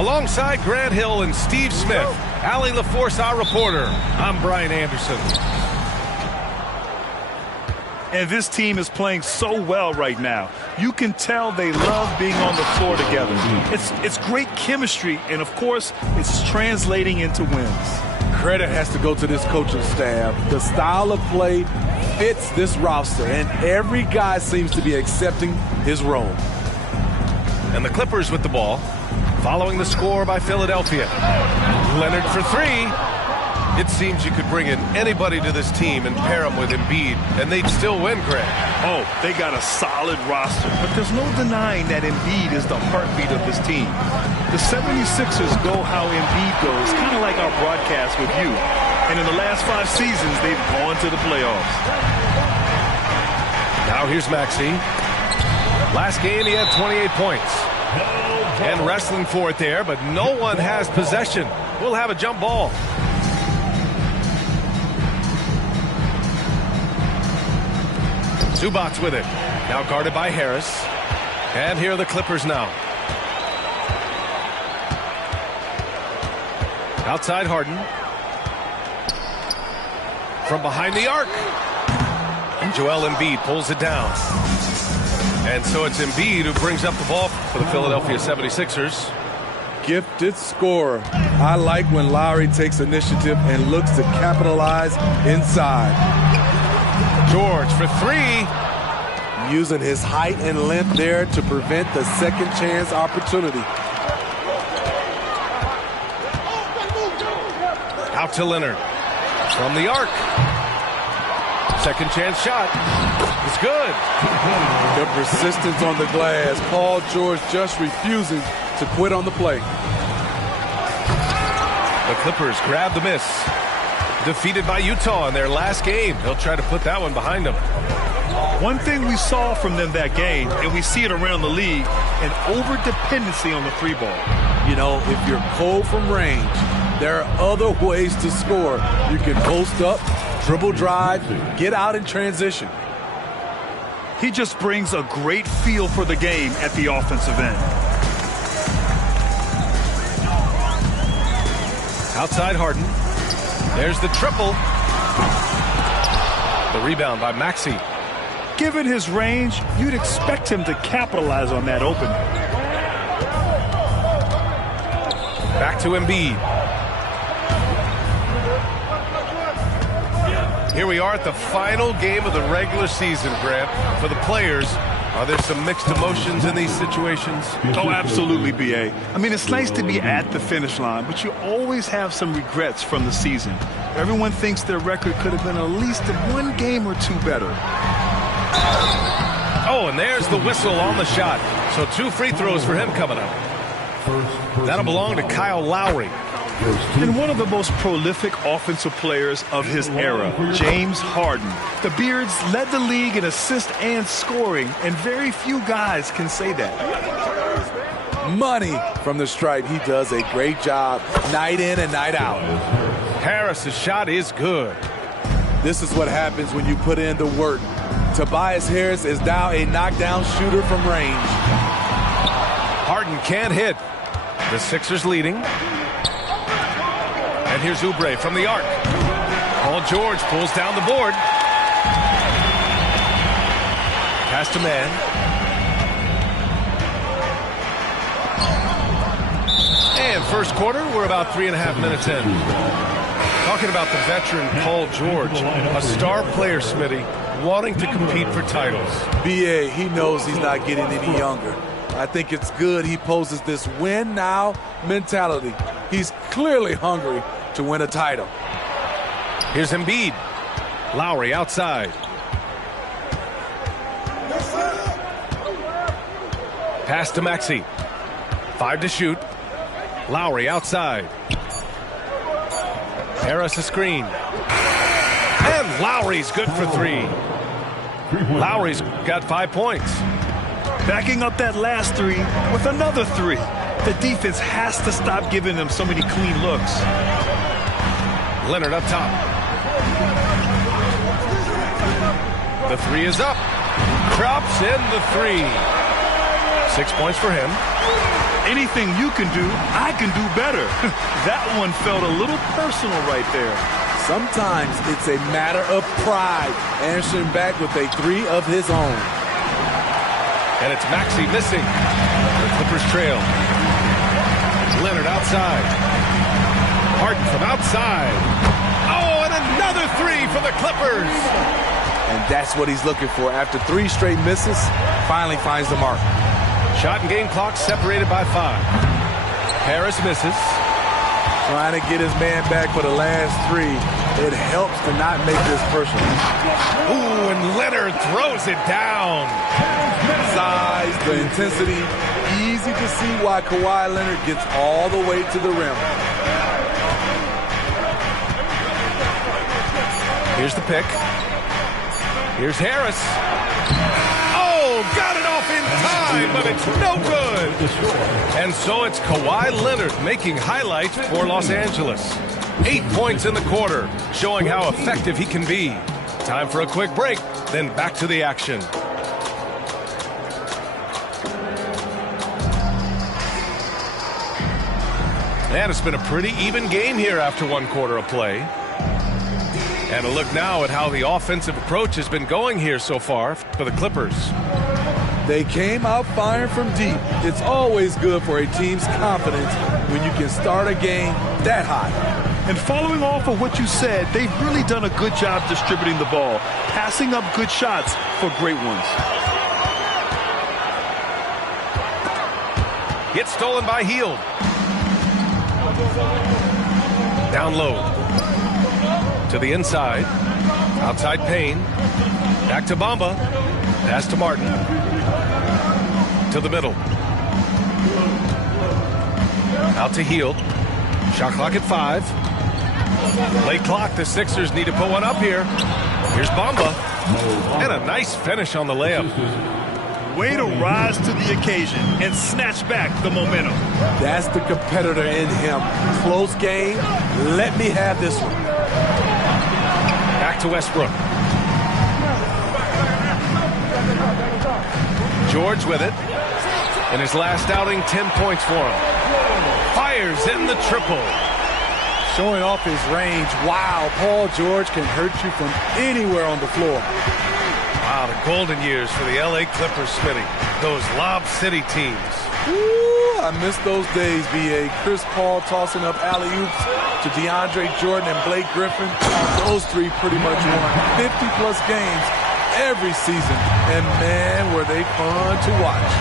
Alongside Grant Hill and Steve Smith, Allie LaForce, our reporter. I'm Brian Anderson. And this team is playing so well right now. You can tell they love being on the floor together. It's great chemistry, and of course, it's translating into wins. Credit has to go to this coaching staff. The style of play fits this roster, and every guy seems to be accepting his role. And the Clippers with the ball, following the score by Philadelphia. Leonard for three. It seems you could bring in anybody to this team and pair them with Embiid, and they'd still win, Grant. Oh, they got a solid roster, but there's no denying that Embiid is the heartbeat of this team. The 76ers go how Embiid goes, kind of like our broadcast with you. And in the last 5 seasons, they've gone to the playoffs. Now here's Maxey. Last game, he had 28 points. And wrestling for it there, but no one has possession. We'll have a jump ball. Zubac with it. Now guarded by Harris. And here are the Clippers now. Outside Harden. From behind the arc. And Joel Embiid pulls it down. And so it's Embiid who brings up the ball for the Philadelphia 76ers. Gifted scorer. I like when Lowry takes initiative and looks to capitalize inside. George for three. Using his height and length there to prevent the second chance opportunity. Out to Leonard. From the arc. Second chance shot. It's good. The persistence on the glass. Paul George just refusing to quit on the play. The Clippers grab the miss. Defeated by Utah in their last game. They'll try to put that one behind them. One thing we saw from them that game, and we see it around the league, an over-dependency on the free ball. You know, if you're cold from range, there are other ways to score. You can post up, dribble drive, get out in transition. He just brings a great feel for the game at the offensive end. Outside Harden. There's the triple. The rebound by Maxey. Given his range, you'd expect him to capitalize on that opening. Back to Embiid. Here we are at the final game of the regular season, Grant. For the players, are there some mixed emotions in these situations? Oh, absolutely, B.A. I mean, it's nice to be at the finish line, but you always have some regrets from the season. Everyone thinks their record could have been at least 1 game or 2 better. Oh, and there's the whistle on the shot. So 2 free throws for him coming up. That'll belong to Kyle Lowry. And one of the most prolific offensive players of his era, James Harden. The Beards led the league in assists and scoring, and very few guys can say that. Money from the stripe. He does a great job night in and night out. Harris's shot is good. This is what happens when you put in the work. Tobias Harris is now a knockdown shooter from range. Harden can't hit. The Sixers leading. And here's Oubre from the arc. Paul George pulls down the board. Pass to man. And first quarter, we're about 3.5 minutes in. Talking about the veteran Paul George, a star player, Smitty, wanting to compete for titles. B.A., he knows he's not getting any younger. I think it's good he poses this win now mentality. He's clearly hungry to win a title. Here's Embiid. Lowry outside. Pass to Maxey. 5 to shoot. Lowry outside. Harris a screen. And Lowry's good for 3. Lowry's got 5 points. Backing up that last 3 with another 3. The defense has to stop giving them so many clean looks. Leonard up top. The 3 is up. Drops in the 3. 6 points for him. Anything you can do, I can do better. That one felt a little personal right there. Sometimes it's a matter of pride, answering back with a three of his own. And it's Maxey missing. The Clippers trail. Leonard outside. Harden from outside. Oh, and another three for the Clippers. And that's what he's looking for. After 3 straight misses, finally finds the mark. Shot and game clock separated by 5. Harris misses. Trying to get his man back for the last 3. It helps to not make this personal. Ooh, and Leonard throws it down. Size, the intensity. Easy to see why Kawhi Leonard gets all the way to the rim. Here's the pick. Here's Harris. Oh, got it off in time, but it's no good. And so it's Kawhi Leonard making highlights for Los Angeles. 8 points in the quarter, showing how effective he can be. Time for a quick break, then back to the action. And it's been a pretty even game here after 1 quarter of play. And a look now at how the offensive approach has been going here so far for the Clippers. They came out firing from deep. It's always good for a team's confidence when you can start a game that hot. And following off of what you said, they've really done a good job distributing the ball, passing up good shots for great ones. Gets stolen by Hield. Down low. To the inside. Outside Payne. Back to Bamba. Pass to Martin. To the middle. Out to Hield. Shot clock at 5. Late clock. The Sixers need to put one up here. Here's Bamba. And a nice finish on the layup. Way to rise to the occasion and snatch back the momentum. That's the competitor in him. Close game. Let me have this one. Back to Westbrook. George with it. In his last outing, 10 points for him. Fires in the triple. Showing off his range. Wow, Paul George can hurt you from anywhere on the floor. Wow, the golden years for the LA Clippers, Smitty. Those Lob City teams. Ooh, I miss those days, B.A. Chris Paul tossing up alley-oops to DeAndre Jordan and Blake Griffin. Those 3 pretty much won 50-plus games every season. And, man, were they fun to watch.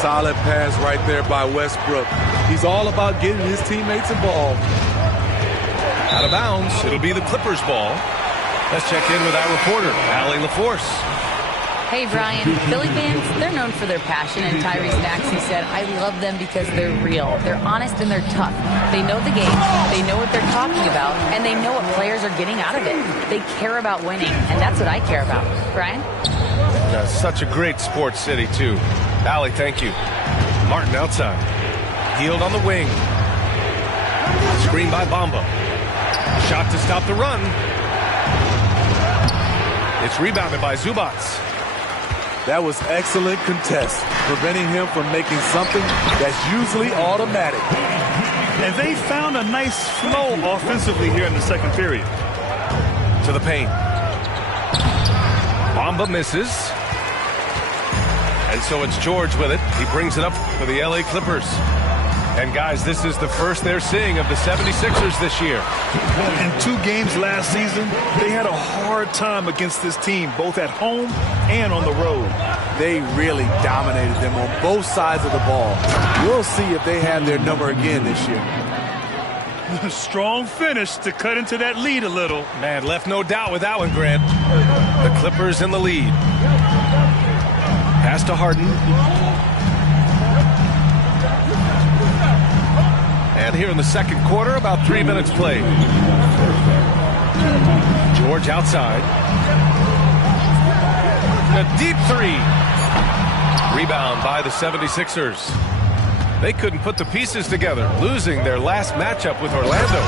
Solid pass right there by Westbrook. He's all about getting his teammates involved. Out of bounds. It'll be the Clippers' ball. Let's check in with our reporter, Allie LaForce. Hey, Brian. Philly fans, they're known for their passion, and Tyrese Maxey said, I love them because they're real. They're honest and they're tough. They know the game, they know what they're talking about, and they know what players are getting out of it. They care about winning, and that's what I care about. Brian? Such a great sports city, too. Allie, thank you. Martin outside. Hield on the wing. Screen by Bamba. Shot to stop the run. It's rebounded by Zubac. That was excellent contest, preventing him from making something that's usually automatic. And they found a nice flow offensively here in the second period. To the paint. Bamba misses. And so it's George with it. He brings it up for the LA Clippers. And, guys, this is the first they're seeing of the 76ers this year. In 2 games last season, they had a hard time against this team, both at home and on the road. They really dominated them on both sides of the ball. We'll see if they have their number again this year. Strong finish to cut into that lead a little. Man, left no doubt with that one, Grant. The Clippers in the lead. Pass to Harden. And here in the second quarter, about 3 minutes played. George outside. A deep 3. Rebound by the 76ers. They couldn't put the pieces together, losing their last matchup with Orlando.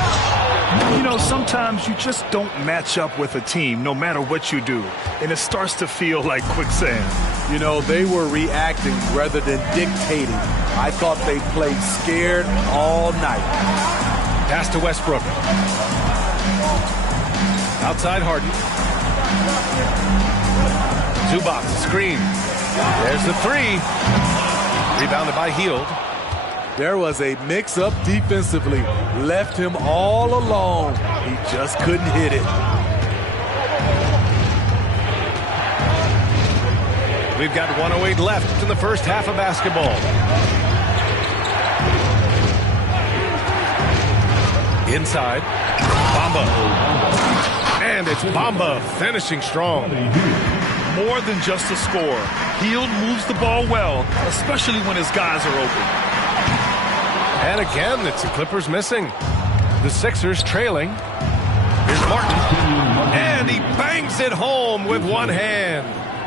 You know, sometimes you just don't match up with a team no matter what you do, and it starts to feel like quicksand. You know, they were reacting rather than dictating. I thought they played scared all night. Pass to Westbrook. Outside Harden. Zubac, screen. There's the three. Rebounded by Hield. There was a mix-up defensively. Left him all alone. He just couldn't hit it. We've got 1:08 left in the first half of basketball. Inside. Bamba. And it's Bamba finishing strong. More than just a score. Hield moves the ball well, especially when his guys are open. And again, it's the Clippers missing. The Sixers trailing. Here's Martin. And he bangs it home with one hand.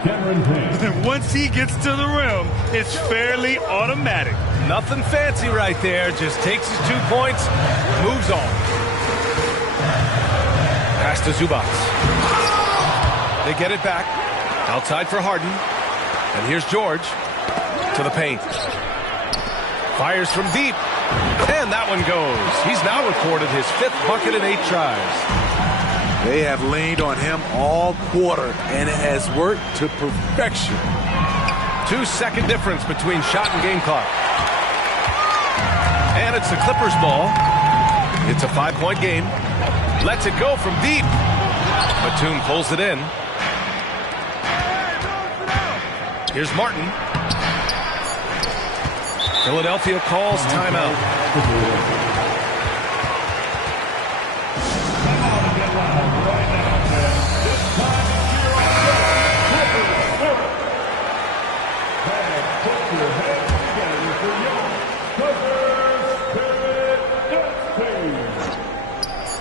And once he gets to the rim, it's fairly automatic. Nothing fancy right there. Just takes his 2 points, moves on. Pass to Zubac. They get it back. Outside for Harden. And here's George to the paint. Fires from deep. And that one goes. He's now recorded his 5th bucket in 8 tries. They have leaned on him all quarter, and it has worked to perfection. 2-second difference between shot and game clock. And it's the Clippers' ball. It's a 5-point game. Lets it go from deep. Batum pulls it in. Here's Martin. Philadelphia calls timeout.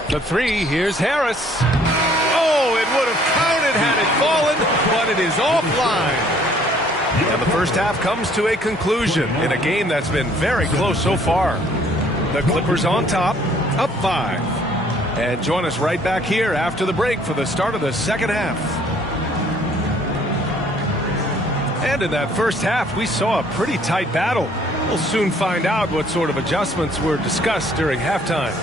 The three, here's Harris. Oh, it would have counted had it fallen, but it is offline. And the first half comes to a conclusion in a game that's been very close so far. The Clippers on top, up 5. And join us right back here after the break for the start of the second half. And in that first half, we saw a pretty tight battle. We'll soon find out what sort of adjustments were discussed during halftime.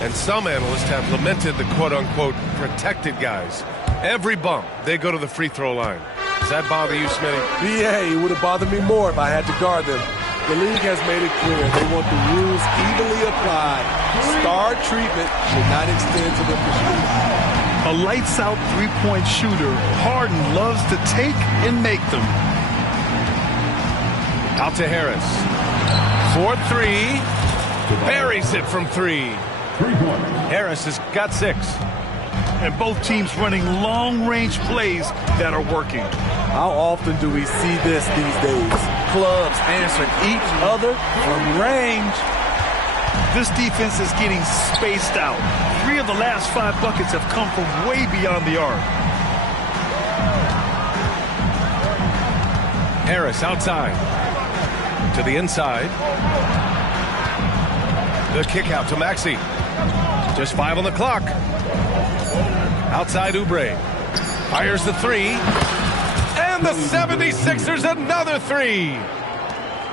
And some analysts have lamented the quote-unquote protected guys. Every bump, they go to the free throw line. Does that bother you, Smitty? BA, it would have bothered me more if I had to guard them. The league has made it clear they want the rules evenly applied. Star treatment should not extend to the shooter. A lights-out three-point shooter, Harden loves to take and make them. Out to Harris. 4-3. Buries it from 3. Harris has got 6. And both teams running long-range plays that are working. How often do we see this these days? Clubs answering each other from range. This defense is getting spaced out. 3 of the last 5 buckets have come from way beyond the arc. Harris outside. To the inside. The kick out to Maxey. Just 5 on the clock. Outside Oubre. Fires the 3. And the 76ers another 3.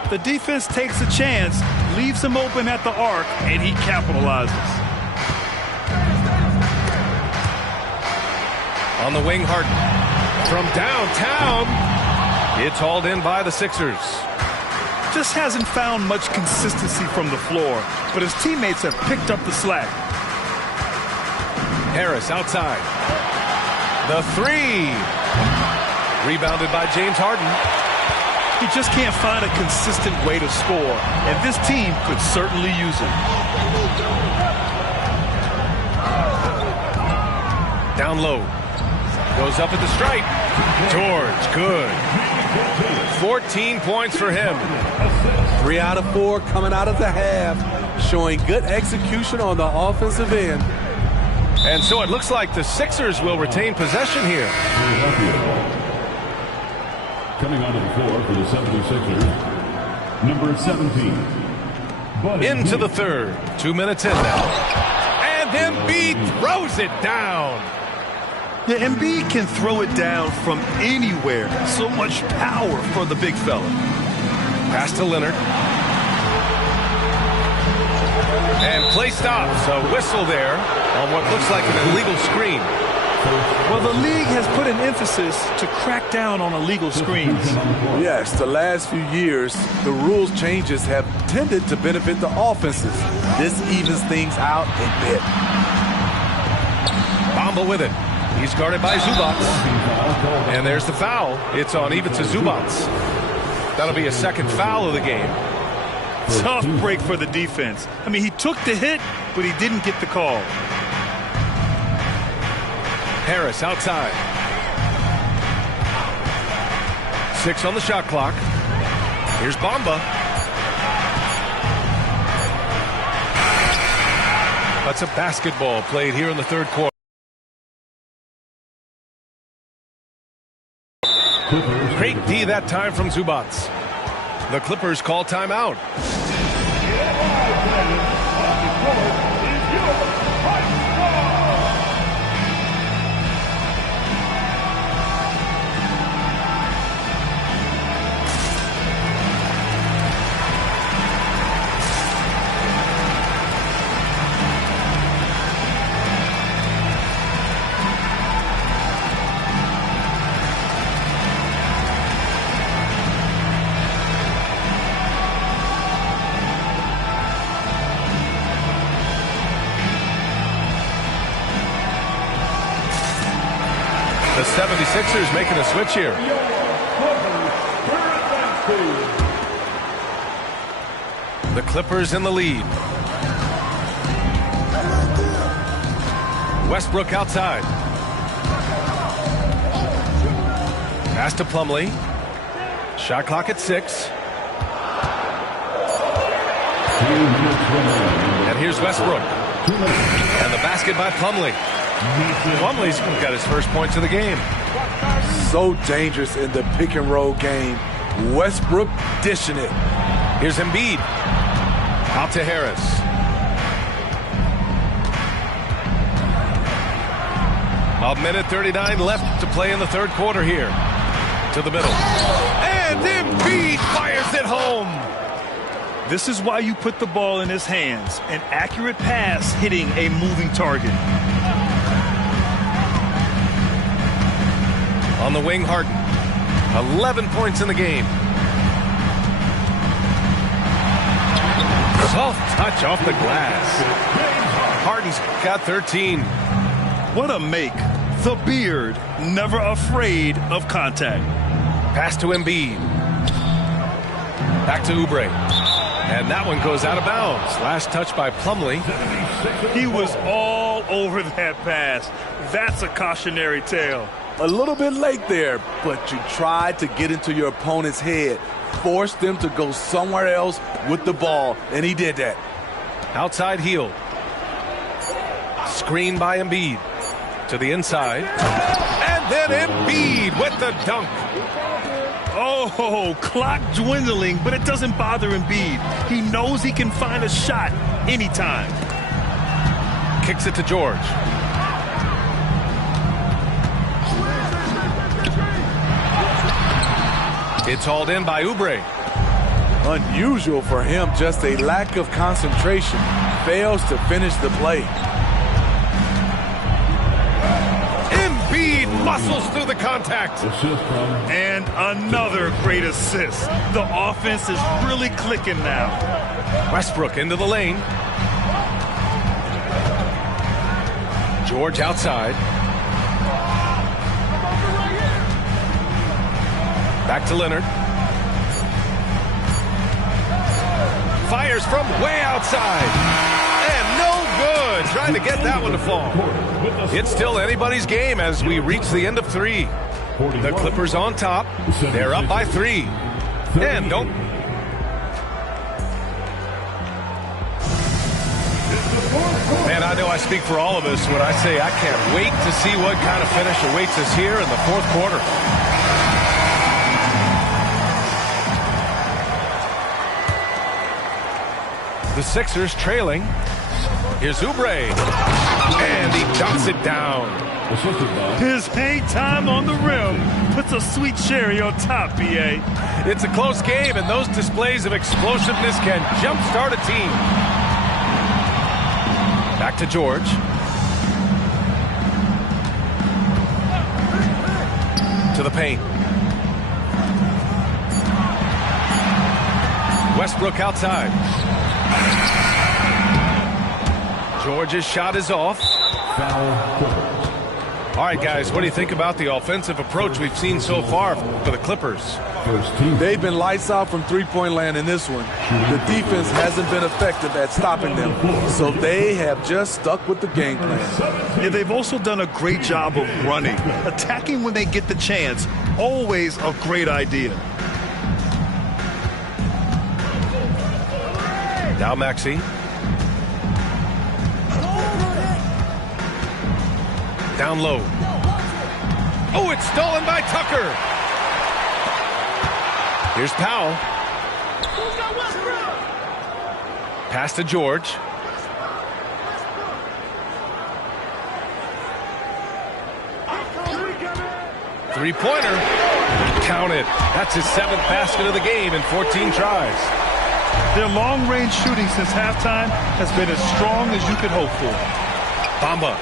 The defense takes a chance, leaves him open at the arc, and he capitalizes. On the wing, Harden. From downtown. It's hauled in by the Sixers. Just hasn't found much consistency from the floor, but his teammates have picked up the slack. Harris outside. The 3. Rebounded by James Harden. He just can't find a consistent way to score, and this team could certainly use it. Down low. Goes up at the stripe. George, good. 14 points for him. 3 out of 4 coming out of the half, showing good execution on the offensive end. And so it looks like the Sixers will retain possession here. Coming onto the floor for the 76ers, number 17. Into the third. 2 minutes in now. Embiid throws it down. Yeah, Embiid can throw it down from anywhere. So much power for the big fella. Pass to Leonard. And play stops. A whistle there on what looks like an illegal screen. Well, the league has put an emphasis to crack down on illegal screens. Yes, the last few years, the rules changes have tended to benefit the offenses. This evens things out a bit. Bamba with it. He's guarded by Zubac. And there's the foul. It's on Ivica Zubac. That'll be a second foul of the game. Tough break for the defense. I mean, he took the hit, but he didn't get the call. Harris outside. 6 on the shot clock. Here's Bamba. That's a basketball played here in the third quarter. Great D that time from Zubac. The Clippers call timeout. The 76ers making a switch here. The Clippers in the lead. Westbrook outside. Pass to Plumlee. Shot clock at 6. And here's Westbrook. And the basket by Plumlee. Plumlee's got his first points of the game. So dangerous in the pick and roll game. Westbrook dishing it. Here's Embiid. Out to Harris. A minute 39 left to play in the third quarter here. To the middle. And Embiid fires it home. This is why you put the ball in his hands. An accurate pass hitting a moving target. On the wing, Harden. 11 points in the game. Soft touch off the glass. Harden's got 13. What a make. The beard, never afraid of contact. Pass to Embiid. Back to Oubre. And that one goes out of bounds. Last touch by Plumlee. He was all over that pass. That's a cautionary tale. A little bit late there, but you tried to get into your opponent's head. Force them to go somewhere else with the ball, and he did that. Outside heel. Screen by Embiid. To the inside. And then Embiid with the dunk. Oh, clock dwindling, but it doesn't bother Embiid. He knows he can find a shot anytime. Kicks it to George. It's hauled in by Oubre. Unusual for him, just a lack of concentration. Fails to finish the play. Embiid muscles through the contact. And another great assist. The offense is really clicking now. Westbrook into the lane. George outside. Back to Leonard. Fires from way outside. And no good. Trying to get that one to fall. It's still anybody's game as we reach the end of 3. The Clippers on top. They're up by 3. And don't. Man, I know I speak for all of us when I say I can't wait to see what kind of finish awaits us here in the fourth quarter. The Sixers trailing Here's Oubre. And he dunks it down. His hang time on the rim puts a sweet cherry on top, B.A. It's a close game, and those displays of explosiveness can jumpstart a team. Back to George. To the paint. Westbrook outside. George's shot is off. All right, guys, what do you think about the offensive approach we've seen so far for the Clippers? They've been lights out from three-point land in this one. The defense hasn't been effective at stopping them, so they have just stuck with the game plan. Yeah, they've also done a great job of running. Attacking when they get the chance, always a great idea. Now Maxey. Down low. Oh, it's stolen by Tucker. Here's Powell. Pass to George. Three-pointer. Counted. That's his 7th basket of the game in 14 tries. Their long-range shooting since halftime has been as strong as you could hope for. Bamba.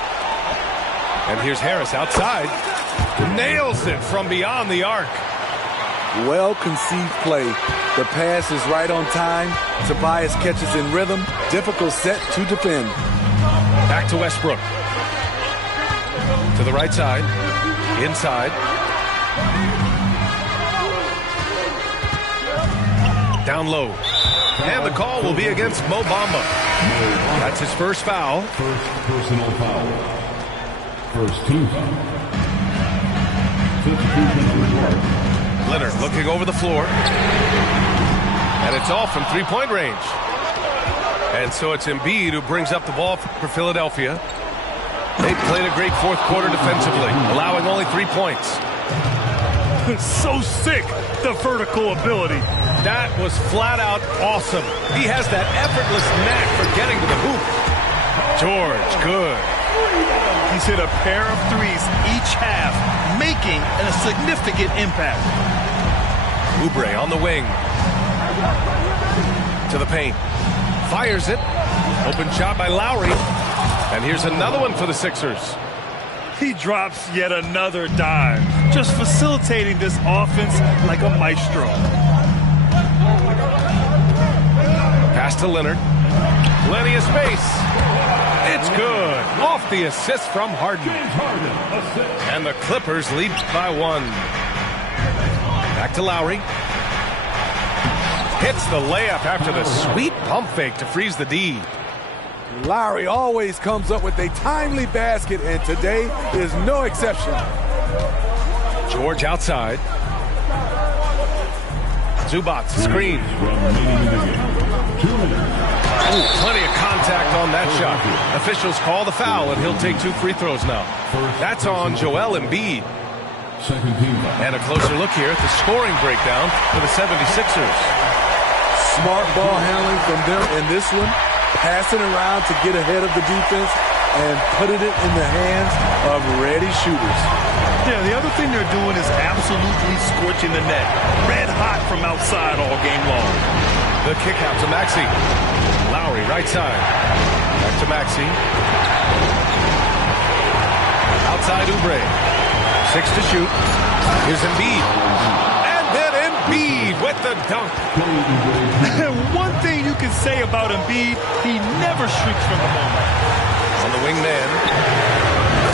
And here's Harris outside. Nails it from beyond the arc. Well-conceived play. The pass is right on time. Tobias catches in rhythm. Difficult set to defend. Back to Westbrook. To the right side. Inside. Down low. And the call will be against Mo Bamba. That's his first foul. First personal foul. First team foul. Substitution on the court. Leonard looking over the floor. And it's off from three-point range. And so it's Embiid who brings up the ball for Philadelphia. They played a great fourth quarter defensively, allowing only 3 points. So sick, the vertical ability. That was flat out awesome. He has that effortless knack for getting to the hoop. George, good. He's hit a pair of threes each half, making a significant impact. Oubre on the wing. To the paint. Fires it. Open shot by Lowry. And here's another one for the Sixers. He drops yet another dime, just facilitating this offense like a maestro. Pass to Leonard. Plenty of space. It's good. Off the assist from Harden. And the Clippers lead by 1. Back to Lowry. Hits the layup after the sweet pump fake to freeze the D. Lowry always comes up with a timely basket, and today is no exception. George outside. Zubac screen. Ooh, plenty of contact on that shot. Officials call the foul, and he'll take 2 free throws now. That's on Joel Embiid. Second team foul. And a closer look here at the scoring breakdown for the 76ers. Smart ball handling from them in this one. Passing around to get ahead of the defense and putting it in the hands of ready shooters. Yeah, the other thing they're doing is absolutely scorching the net. Red hot from outside all game long. The kick out to Maxey. Lowry, right side. Back to Maxey. Outside Oubre. 6 to shoot. Here's Embiid. And then Embiid with the dunk. One thing you can say about Embiid, he never shrinks from the moment. On the wingman.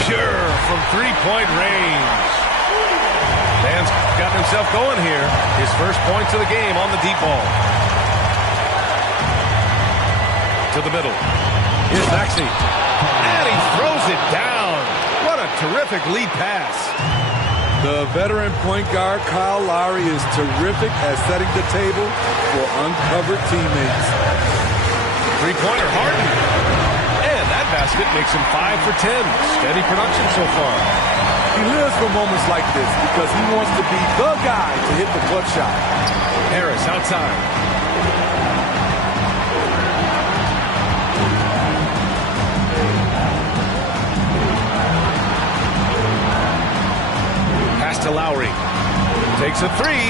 Pure from three-point range. Man's got himself going here. His first points of the game on the deep ball. To the middle. Here's Maxey. And he throws it down. What a terrific lead pass. The veteran point guard, Kyle Lowry, is terrific at setting the table for uncovered teammates. Three-pointer, Harden. And that basket makes him 5 for 10. Steady production so far. He lives for moments like this because he wants to be the guy to hit the clutch shot. Harris outside. It's a three.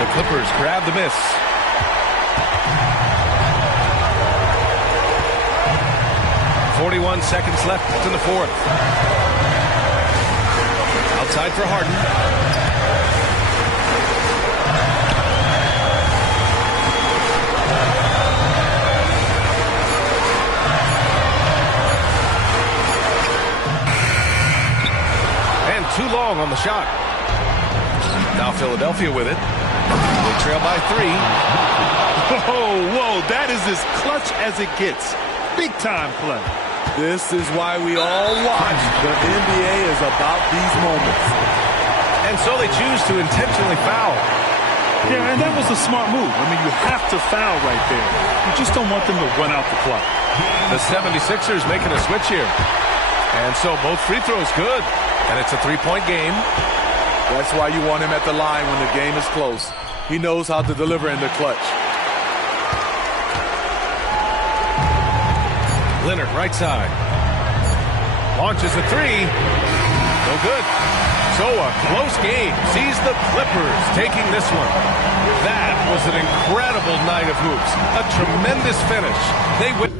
The Clippers grab the miss. .41 seconds left in the fourth. Outside for Harden. And too long on the shot. Now Philadelphia with it. They trail by 3. Whoa, that is as clutch as it gets. Big time play. This is why we all watch. The NBA is about these moments. And so they choose to intentionally foul. Yeah, and that was a smart move. I mean, you have to foul right there. You just don't want them to run out the clock. The 76ers making a switch here. And so both free throws good. And it's a 3-point game. That's why you want him at the line when the game is close. He knows how to deliver in the clutch. Leonard, right side. Launches a 3. No good. So a close game sees the Clippers taking this one. That was an incredible night of hoops. A tremendous finish. They win.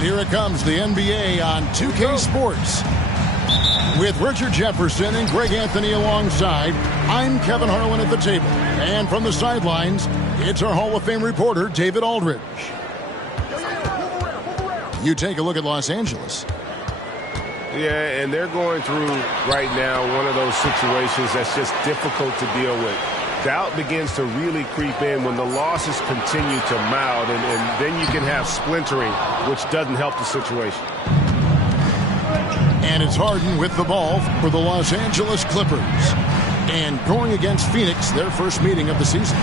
And here it comes, the NBA on 2K Sports. With Richard Jefferson and Greg Anthony alongside, I'm Kevin Harlan at the table. And from the sidelines, it's our Hall of Fame reporter, David Aldridge. You take a look at Los Angeles. Yeah, and they're going through right now one of those situations that's just difficult to deal with. Doubt begins to really creep in when the losses continue to mount, and then you can have splintering, which doesn't help the situation. And it's Harden with the ball for the Los Angeles Clippers. And going against Phoenix, their first meeting of the season.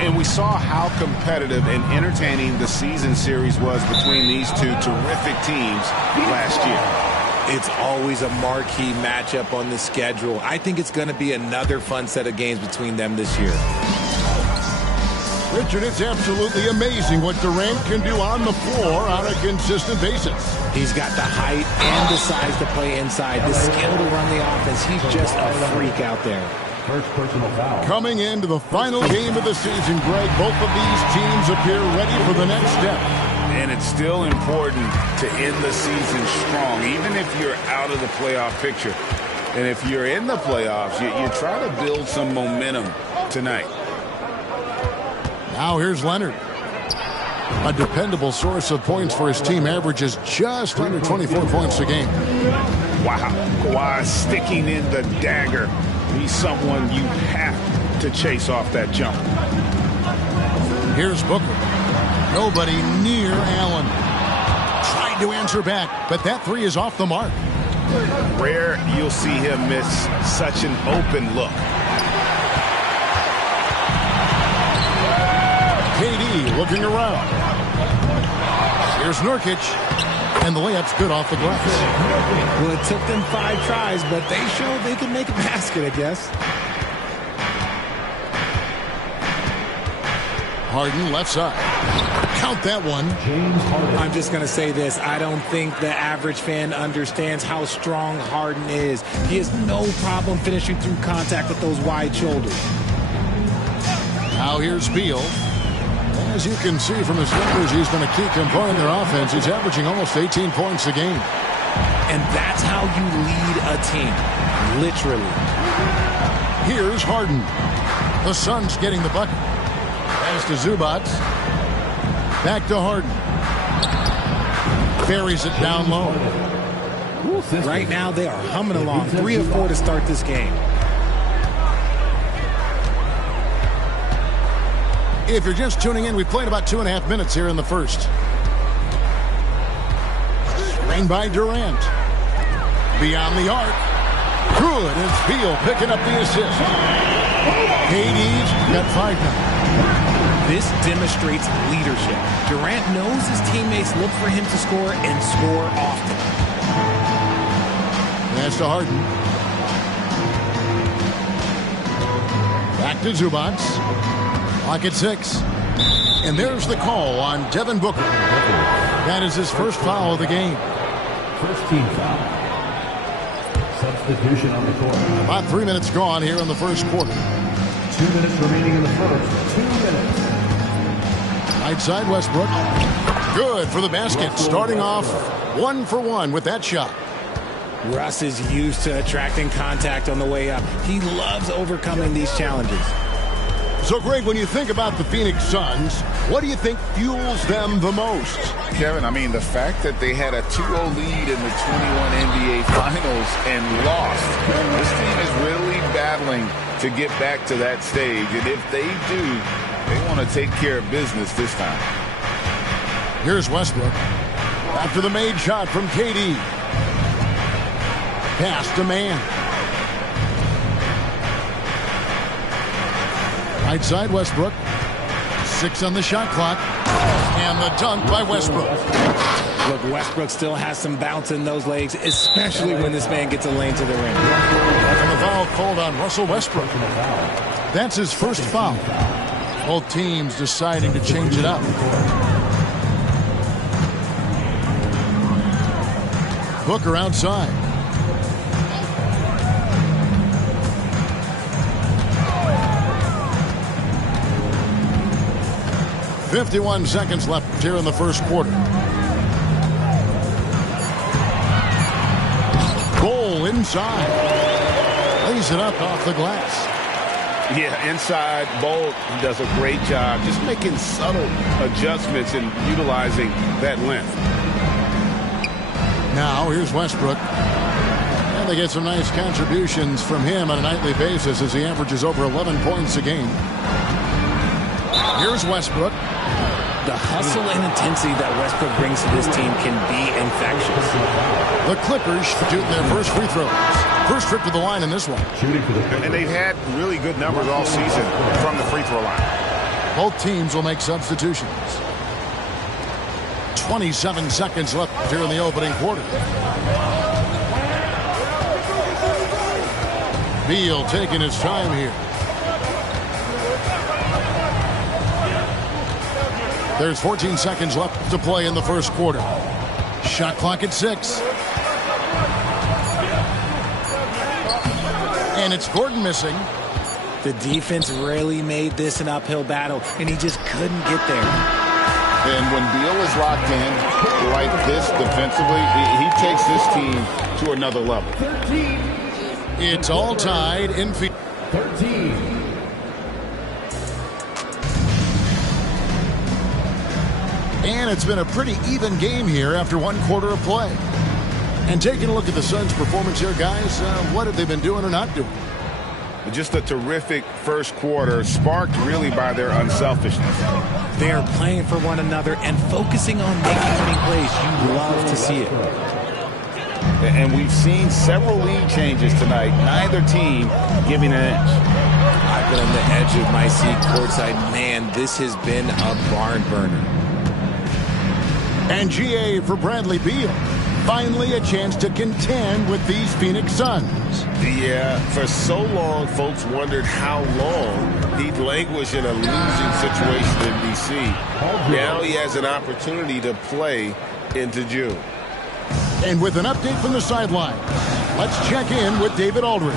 And we saw how competitive and entertaining the season series was between these two terrific teams last year. It's always a marquee matchup on the schedule. I think it's going to be another fun set of games between them this year. Richard, it's absolutely amazing what Durant can do on the floor on a consistent basis. He's got the height and the size to play inside, the skill to run the offense. He's just a freak out there. First personal foul. Coming into the final game of the season, Greg, both of these teams appear ready for the next step. And it's still important to end the season strong, even if you're out of the playoff picture. And if you're in the playoffs, you try to build some momentum tonight. Now here's Leonard. A dependable source of points for his team, averages just under 24 points a game. Wow, Kawhi sticking in the dagger. He's someone you have to chase off that jump. Here's Booker. Nobody near Allen. Tried to answer back, but that three is off the mark. Rare you'll see him miss such an open look. KD looking around. Here's Nurkic, and the layup's good off the glass. Well, it took them 5 tries, but they showed they could make a basket, I guess. Harden left side. Count that one. I'm just going to say this. I don't think the average fan understands how strong Harden is. He has no problem finishing through contact with those wide shoulders. Now here's Beal. As you can see from his numbers, he's been a key component in their offense. He's averaging almost 18 points a game. And that's how you lead a team. Literally. Here's Harden. The Suns getting the bucket. Pass to Zubac. Back to Harden. Buries it down low. Right now they are humming along. 3 of 4 to start this game. If you're just tuning in, we played about 2.5 minutes here in the first. Screen by Durant. Beyond the arc. Good. It's Beal picking up the assist. KD's got 5 now. This demonstrates leadership. Durant knows his teammates look for him to score and score often. Pass to Harden. Back to Zubac. Clock at 6. And there's the call on Devin Booker. That is his first foul of the game. First team foul. Substitution on the court. About 3 minutes gone here in the first quarter. 2 minutes remaining in the first. 2 minutes. Right side, Westbrook. Good for the basket. Starting off 1 for 1 with that shot. Russ is used to attracting contact on the way up. He loves overcoming these challenges. So, Greg, when you think about the Phoenix Suns, what do you think fuels them the most? Kevin, I mean, the fact that they had a 2-0 lead in the 21 NBA Finals and lost. This team is really battling to get back to that stage. And if they do, they want to take care of business this time. Here's Westbrook. After the made shot from KD. Pass to Man. Right side, Westbrook. 6 on the shot clock. And the dunk by Westbrook. Look, Westbrook still has some bounce in those legs, especially when this man gets a lane to the rim. And the foul called on Russell Westbrook. That's his first foul. Both teams deciding to change it up. Booker outside. .51 seconds left here in the first quarter. inside. Lays it up off the glass. Yeah, inside, Bolt does a great job just making subtle adjustments and utilizing that length. Now, here's Westbrook. And they get some nice contributions from him on a nightly basis as he averages over 11 points a game. Here's Westbrook. The hustle and intensity that Westbrook brings to this team can be infectious. The Clippers shooting their first free throws. First trip to the line in this one. And they've had really good numbers all season from the free throw line. Both teams will make substitutions. 27 seconds left here in the opening quarter. Beal taking his time here. There's 14 seconds left to play in the first quarter. Shot clock at 6. And it's Gordon missing. The defense really made this an uphill battle, and he just couldn't get there. And when Beal is locked in like this defensively, he takes this team to another level. It's all tied in feet. 13. And it's been a pretty even game here after one quarter of play. And taking a look at the Suns' performance here, guys, what have they been doing or not doing? Just a terrific first quarter, sparked really by their unselfishness. They are playing for one another and focusing on making winning plays. You love to see it. And we've seen several lead changes tonight, neither team giving an inch. I've been on the edge of my seat courtside. Man, this has been a barn burner. And GA for Bradley Beal. Finally a chance to contend with these Phoenix Suns. Yeah, for so long, folks wondered how long he'd languish in a losing situation in D.C. Now he has an opportunity to play into June. And with an update from the sideline, let's check in with David Aldridge.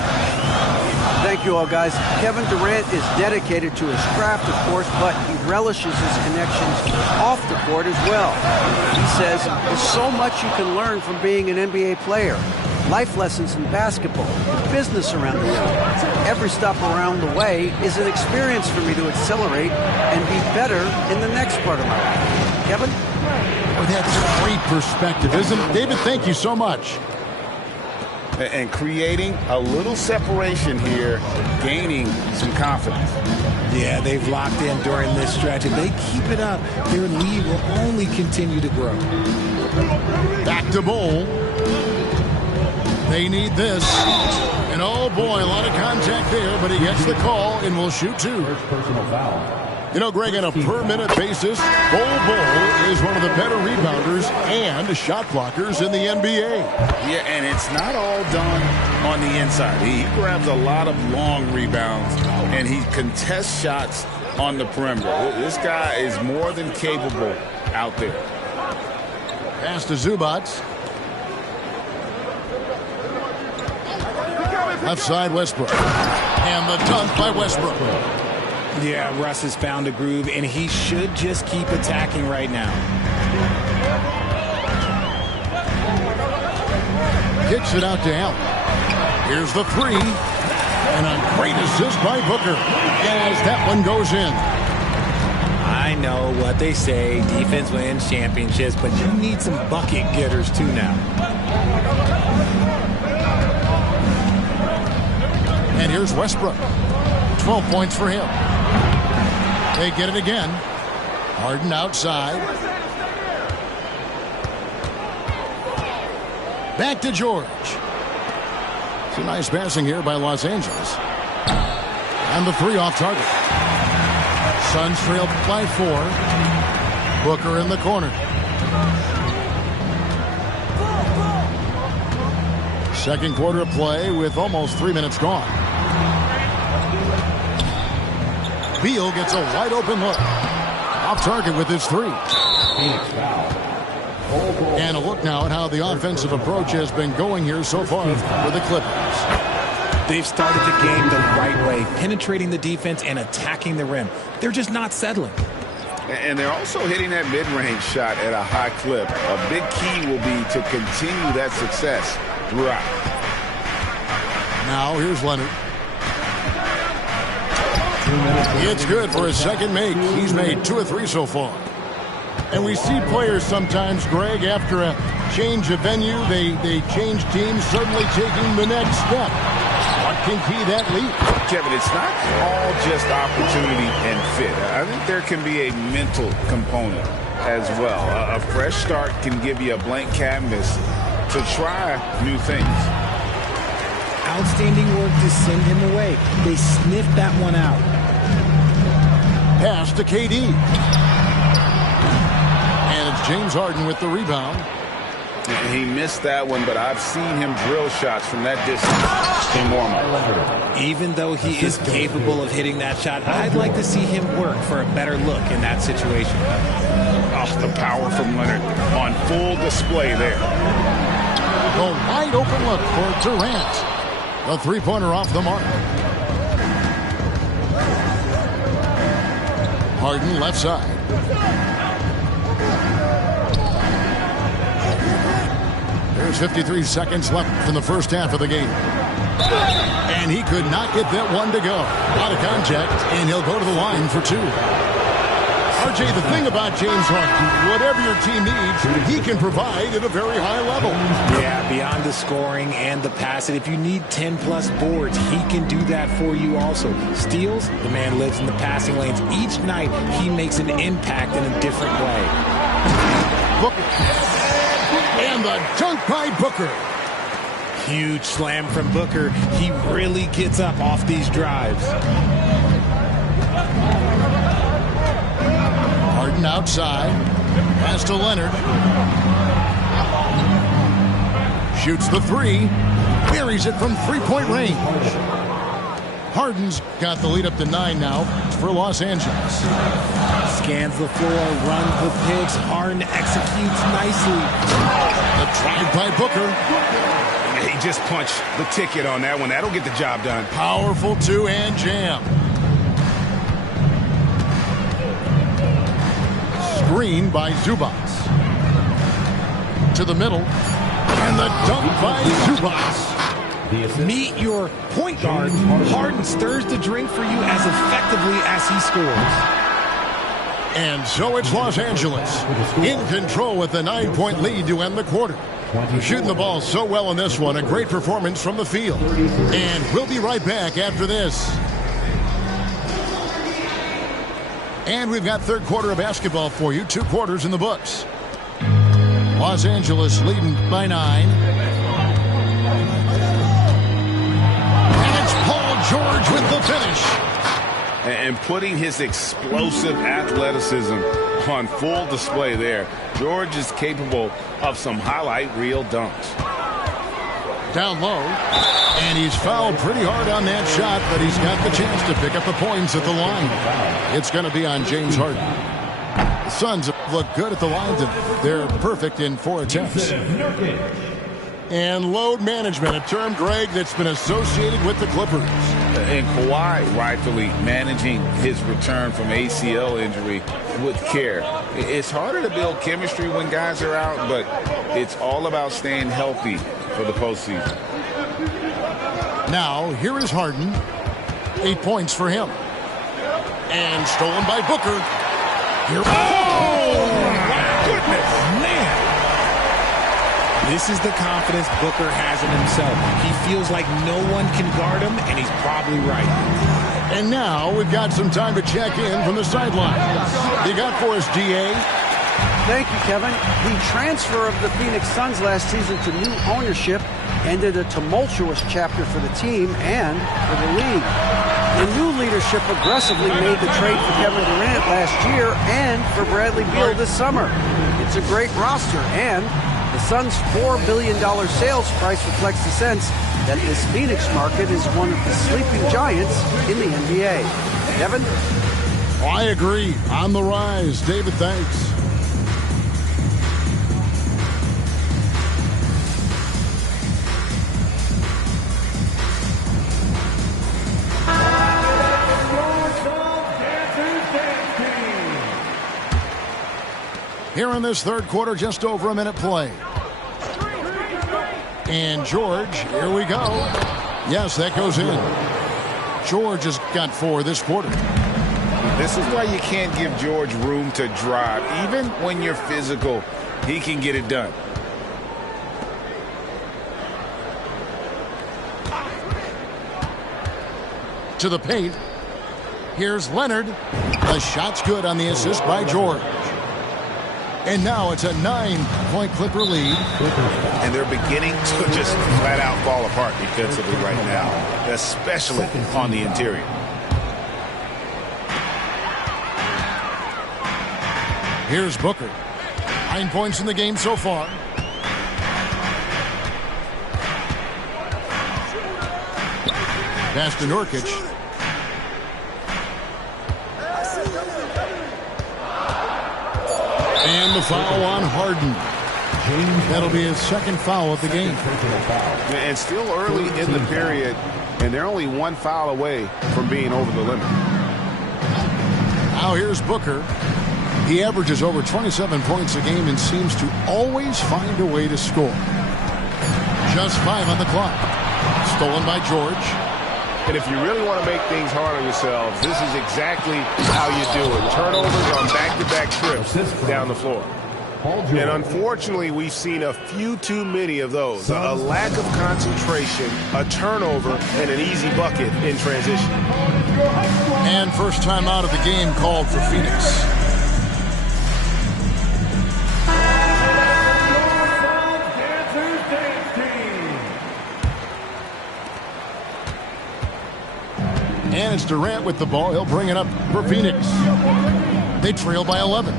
Thank you all, guys. Kevin Durant is dedicated to his craft, of course, but he relishes his connections off the court as well. He says there's so much you can learn from being an NBA player. Life lessons in basketball, business around the league. Every stop around the way is an experience for me to accelerate and be better in the next part of my life. Kevin? Well, that's a great perspective, isn't it? David, thank you so much. And creating a little separation here, gaining some confidence. Yeah, they've locked in during this stretch. If they keep it up, their lead will only continue to grow. Back to Bol. They need this. And oh boy, a lot of contact there, but he gets the call and will shoot two. Personal foul. You know, Greg, on a per-minute basis, Bol is one of the better rebounders and shot blockers in the NBA. Yeah, and it's not all done on the inside. He grabs a lot of long rebounds, and he contests shots on the perimeter. This guy is more than capable out there. Pass to Zubac. Left side, Westbrook. And the dunk by Westbrook. Yeah, Russ has found a groove, and he should just keep attacking right now. Kicks it out to Allen. Here's the three. And a great assist by Booker as that one goes in. I know what they say, defense wins championships, but you need some bucket getters too now. And here's Westbrook. 12 points for him. They get it again. Harden outside. Back to George. Some nice passing here by Los Angeles. And the three off target. Suns trail by 4. Booker in the corner. Second quarter of play with almost 3 minutes gone. Beal gets a wide open look. Off target with his three. And a look now at how the offensive approach has been going here so far for the Clippers. They've started the game the right way, penetrating the defense and attacking the rim. They're just not settling. And they're also hitting that mid-range shot at a high clip. A big key will be to continue that success throughout. Now here's Leonard. It's good for his second make. He's made 2 of 3 so far. And we see players sometimes, Greg, after a change of venue, they change teams, suddenly taking the next step. What can key that leap? Kevin, it's not all just opportunity and fit. I think there can be a mental component as well. A fresh start can give you a blank canvas to try new things. Outstanding work to send him away. They sniffed that one out. Pass to KD. And it's James Harden with the rebound. He missed that one, but I've seen him drill shots from that distance in warm-up. Even though he is capable of hitting that shot, I'd like to see him work for a better look in that situation. Oh, the power from Leonard on full display there. The wide open look for Durant. The three-pointer off the mark. Harden left side. There's 53 seconds left in the first half of the game. And he could not get that one to go. Out of contact, and he'll go to the line for 2. RJ, the thing about James Harden, whatever your team needs, he can provide at a very high level. Yeah, beyond the scoring and the passing, if you need 10-plus boards, he can do that for you also. Steals, the man lives in the passing lanes. Each night, he makes an impact in a different way. Booker. And the dunk by Booker. Huge slam from Booker. He really gets up off these drives. Harden outside. Pass to Leonard. Shoots the 3. Buries it from three-point range. Harden's got the lead up to 9 now for Los Angeles. Scans the floor, runs the picks. Harden executes nicely. The drive by Booker. He just punched the ticket on that one. That'll get the job done. Powerful 2-hand jam. Screen by Zubac. To the middle. And the dunk by Zubac. Meet your point guard. Harden stirs the drink for you as effectively as he scores. And so it's Los Angeles in control with a 9-point lead to end the quarter. Shooting the ball so well in this one. A great performance from the field. And we'll be right back after this. And we've got third quarter of basketball for you. 2 quarters in the books. Los Angeles leading by 9. And it's Paul George with the finish. And putting his explosive athleticism on full display there. George is capable of some highlight reel dunks. Down low. And he's fouled pretty hard on that shot, but he's got the chance to pick up the points at the line. It's going to be on James Harden. The Suns look good at the line. They're perfect in 4 attempts. And load management, a term, Greg, that's been associated with the Clippers. And Kawhi rightfully managing his return from ACL injury with care. It's harder to build chemistry when guys are out, but it's all about staying healthy for the postseason. Now, here is Harden. 8 points for him. And stolen by Booker. Here. Oh, my goodness, man. This is the confidence Booker has in himself. He feels like no one can guard him, and he's probably right. And now we've got some time to check in from the sideline. You got for us, DA? Thank you, Kevin. The transfer of the Phoenix Suns last season to new ownership ended a tumultuous chapter for the team and for the league. The new leadership aggressively made the trade for Kevin Durant last year and for Bradley Beal this summer. It's a great roster, and the Suns' $4 billion sales price reflects the sense that this Phoenix market is one of the sleeping giants in the NBA. Kevin? I agree. On the rise. David, thanks. Here in this third quarter, just over a minute play. And George, here we go. Yes, that goes in. George has got 4 this quarter. This is why you can't give George room to drive. Even when you're physical, he can get it done. To the paint. Here's Leonard. The shot's good on the assist by George. And now it's a 9-point Clipper lead. And they're beginning to just flat out fall apart defensively right now, especially on the interior. Here's Booker. 9 points in the game so far. Pass to Nurkic. And the foul on Harden. That'll be his second foul of the game. And still early in the period, and they're only 1 foul away from being over the limit. Now here's Booker. He averages over 27 points a game and seems to always find a way to score. Just 5 on the clock. Stolen by George. And if you really want to make things hard on yourselves, this is exactly how you do it. Turnovers on back-to-back trips down the floor. And unfortunately, we've seen a few too many of those. A lack of concentration, a turnover, and an easy bucket in transition. And first time out of the game called for Phoenix. And it's Durant with the ball. He'll bring it up for Phoenix. They trail by 11.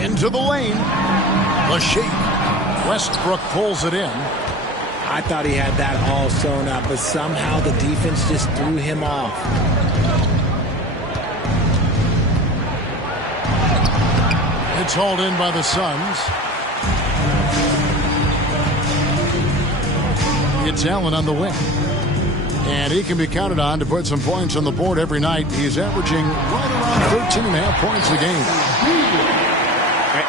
Into the lane. The shake. Westbrook pulls it in. I thought he had that all sewn up, but somehow the defense just threw him off. It's hauled in by the Suns. It's Allen on the wing. And he can be counted on to put some points on the board every night. He's averaging right around 13.5 points a game.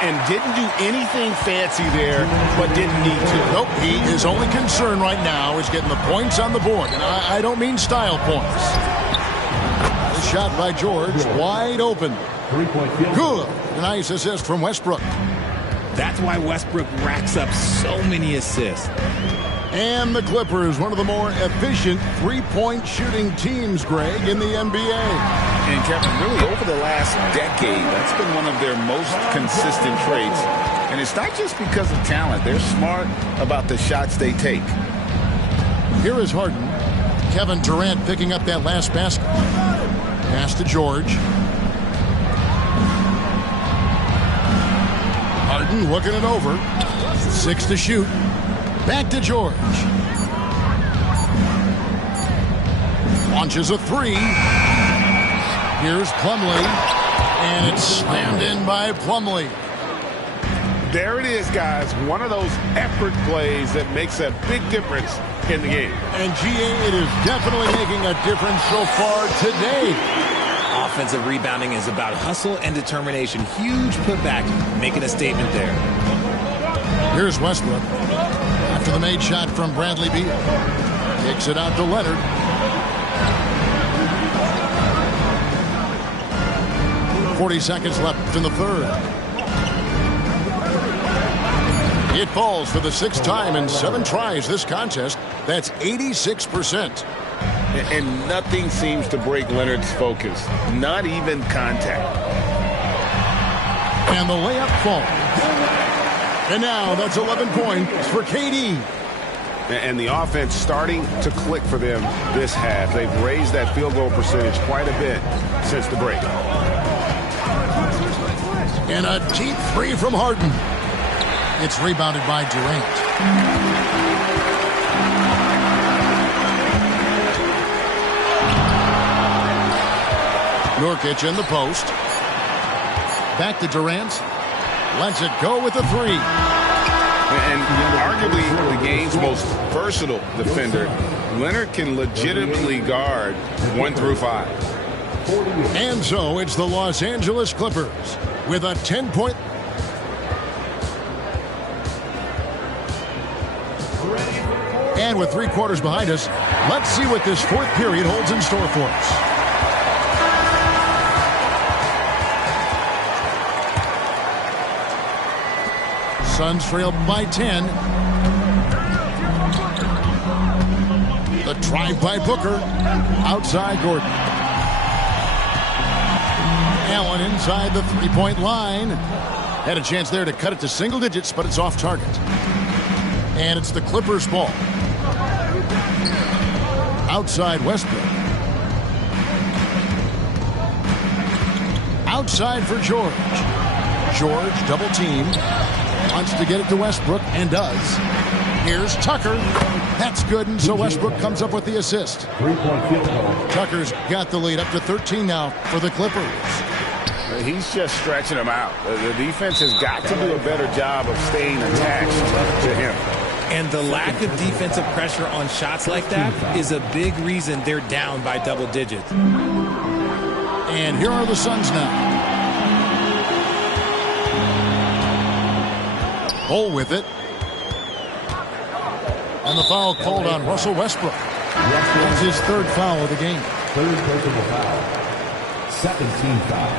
And didn't do anything fancy there, but didn't need to. Nope, his only concern right now is getting the points on the board. And I don't mean style points. The shot by George, wide open. Good. Nice assist from Westbrook. That's why Westbrook racks up so many assists. And the Clippers, one of the more efficient three-point shooting teams, Greg, in the NBA. And Kevin, really over the last decade, that's been one of their most consistent traits. And it's not just because of talent. They're smart about the shots they take. Here is Harden. Kevin Durant picking up that last basket. Pass to George. Harden looking it over. 6 to shoot. Back to George. Launches a 3. Here's Plumlee. And it's slammed in by Plumlee. There it is, guys. One of those effort plays that makes a big difference in the game. And GA, it is definitely making a difference so far today. Offensive rebounding is about hustle and determination. Huge putback, making a statement there. Here's Westbrook. After the made shot from Bradley Beal. Kicks it out to Leonard. .40 seconds left in the third. It falls for the 6th time in 7 tries this contest. That's 86%. And nothing seems to break Leonard's focus. Not even contact. And the layup falls. And now that's 11 points for KD. And the offense starting to click for them this half. They've raised that field goal percentage quite a bit since the break. And a deep 3 from Harden. It's rebounded by Durant. Nurkic in the post. Back to Durant. Lets it go with the 3. And arguably the game's most versatile defender, Leonard can legitimately guard 1 through 5. And so it's the Los Angeles Clippers with a 10-point. And with 3 quarters behind us, let's see what this 4th period holds in store for us. Suns trail by 10. The drive by Booker. Outside Gordon. Allen inside the 3-point line. Had a chance there to cut it to single digits, but it's off target. And it's the Clippers' ball. Outside Westbrook. Outside for George. George double teamed. Wants to get it to Westbrook and does. Here's Tucker. That's good, and so Westbrook comes up with the assist. 3-point field goal. Tucker's got the lead up to 13 now for the Clippers. He's just stretching them out. The defense has got to do a better job of staying attached to him. And the lack of defensive pressure on shots like that is a big reason they're down by double digits. And here are the Suns now. Hole with it. And the foul called on Russell Westbrook. That's his 3rd foul of the game. 3rd personal foul. 2nd team foul.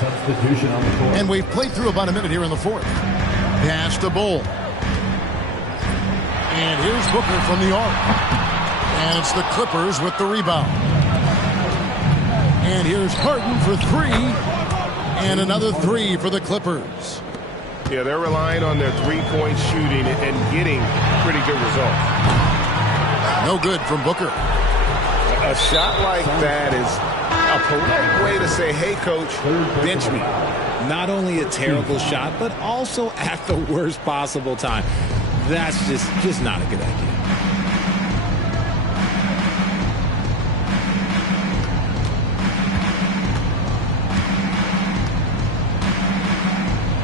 Substitution on the court. And we've played through about a minute here in the 4th. Pass to Bull. And here's Booker from the arc. And it's the Clippers with the rebound. And here's Harden for 3. And another 3 for the Clippers. Yeah, they're relying on their 3-point shooting and getting pretty good results. No good from Booker. A shot like that is a polite way to say, hey, coach, bench me. Not only a terrible shot, but also at the worst possible time. That's just not a good idea.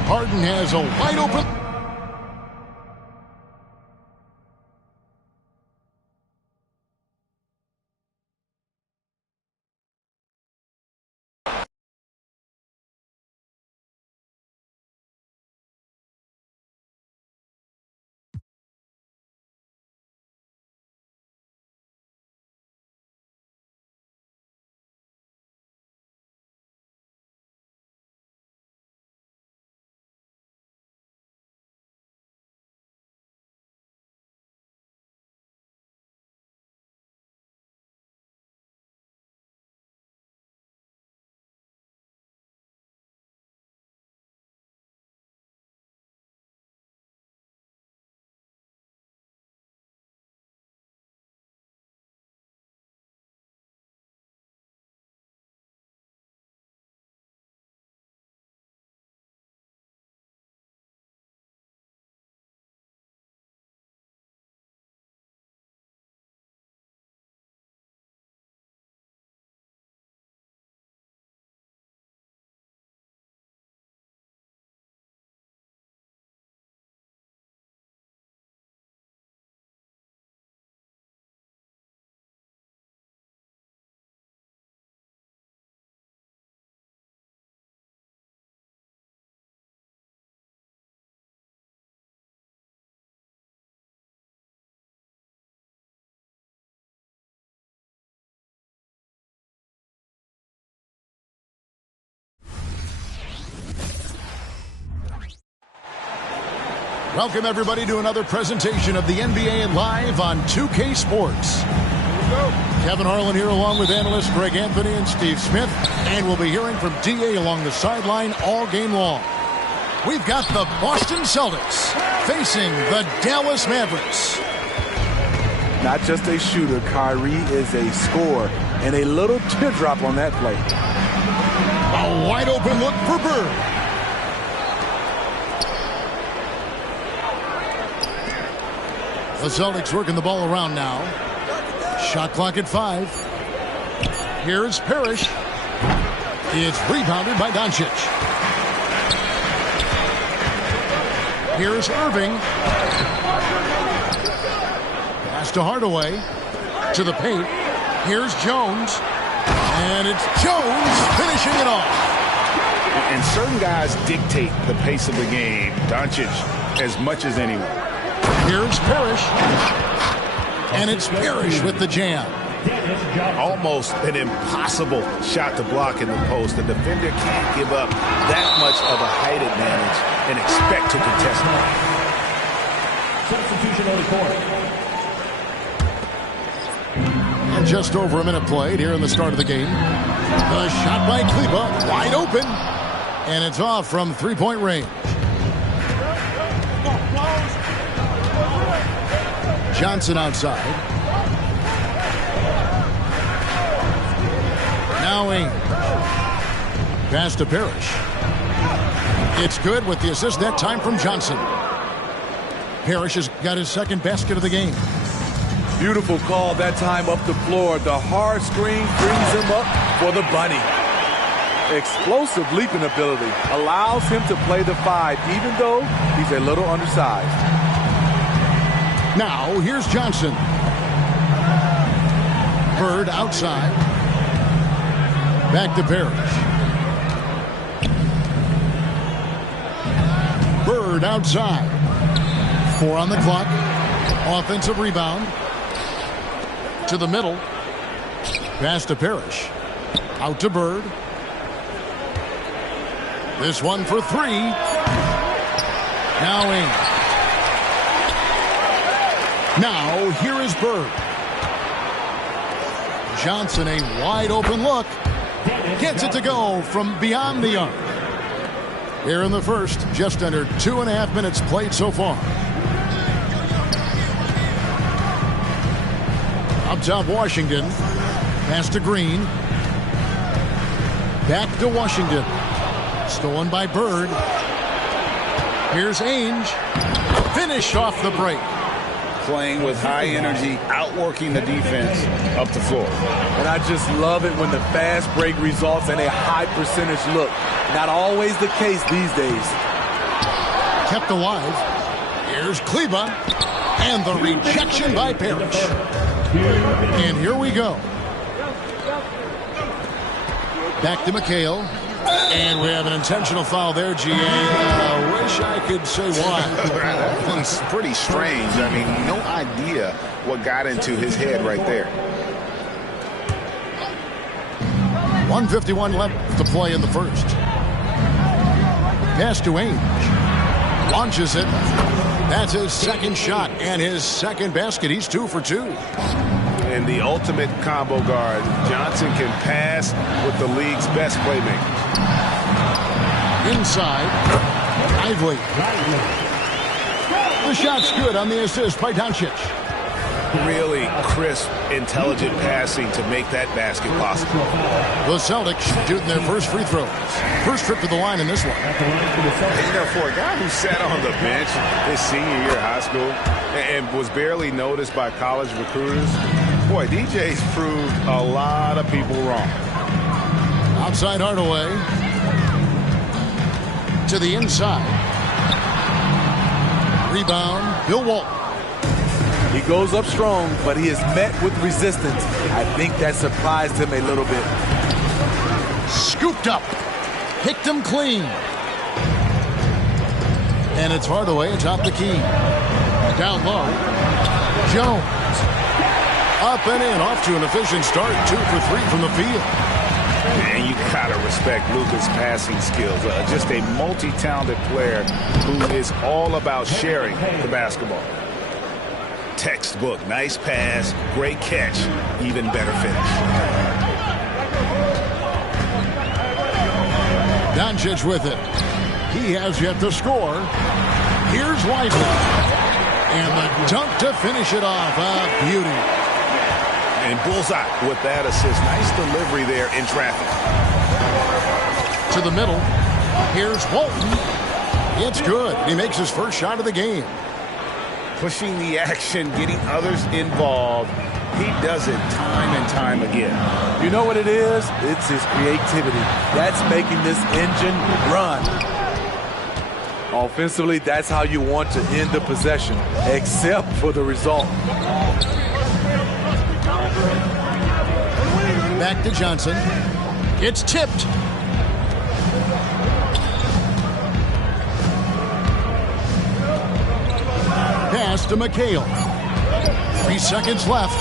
Harden has a wide open. Welcome, everybody, to another presentation of the NBA Live on 2K Sports. Kevin Harlan here along with analysts Greg Anthony and Steve Smith. And we'll be hearing from D.A. along the sideline all game long. We've got the Boston Celtics facing the Dallas Mavericks. Not just a shooter, Kyrie is a scorer. And a little teardrop on that play. A wide open look for Bird. The Celtics working the ball around now. Shot clock at 5. Here's Parrish. It's rebounded by Doncic. Here's Irving. Pass to Hardaway. To the paint. Here's Jones. And it's Jones finishing it off. And certain guys dictate the pace of the game. Doncic as much as anyone. Here's Parrish. And it's Parrish with the jam. Almost an impossible shot to block in the post. The defender can't give up that much of a height advantage and expect to contest it. And just over a minute played here in the start of the game. The shot by Kleber, wide open. And it's off from three-point range. Johnson outside. Now Ainge. Pass to Parrish. It's good with the assist that time from Johnson. Parrish has got his second basket of the game. Beautiful call that time up the floor. The hard screen frees him up for the bunny. Explosive leaping ability allows him to play the 5 even though he's a little undersized. Now here's Johnson. Bird outside. Back to Parrish. Bird outside. 4 on the clock. Offensive rebound. To the middle. Pass to Parrish. Out to Bird. This one for 3. Now Ainge. Now here is Bird. Johnson, a wide open look. Gets it to go from beyond the arc. Here in the first, just under 2.5 minutes played so far. Up top, Washington. Pass to Green. Back to Washington. Stolen by Bird. Here's Ainge. Finish off the break. Playing with high energy, outworking the defense up the floor. And I just love it when the fast break results in a high percentage look. Not always the case these days. Kept alive. Here's Kleber. And the rejection by Parrish. And here we go. Back to McHale. And we have an intentional foul there, G.A. Wish I could say why. That one's pretty strange. I mean, no idea what got into his head right there. 1:51 left to play in the first. Pass to Ainge. Launches it. That's his second shot and his second basket. He's 2 for 2. And the ultimate combo guard. Johnson can pass with the league's best playmakers. Inside. Lively. The shot's good on the assist by Doncic. Really crisp, intelligent passing to make that basket possible. The Celtics shooting their first free throws. First trip to the line in this one. You know, for a guy who sat on the bench his senior year of high school and was barely noticed by college recruiters, boy, DJ's proved a lot of people wrong. Outside Hardaway. To the inside. Rebound, Bill Walton. He goes up strong, but he is met with resistance. I think that surprised him a little bit. Scooped up. Picked him clean. And it's Hardaway atop the key. Down low. Jones. Up and in. Off to an efficient start. 2 for 3 from the field. And you gotta respect Luka's passing skills. Just a multi-talented player who is all about sharing the basketball. Textbook, nice pass, great catch, even better finish. Doncic with it. He has yet to score. Here's Lively. And the dunk to finish it off. Beauty. And bullseye with that assist. Nice delivery there in traffic. To the middle. Here's Walton. It's good. He makes his first shot of the game. Pushing the action, getting others involved. He does it time and time again. You know what it is? It's his creativity. That's making this engine run. Offensively, that's how you want to end the possession, except for the result. Back to Johnson. It's tipped. pass to McHale. 3 seconds left.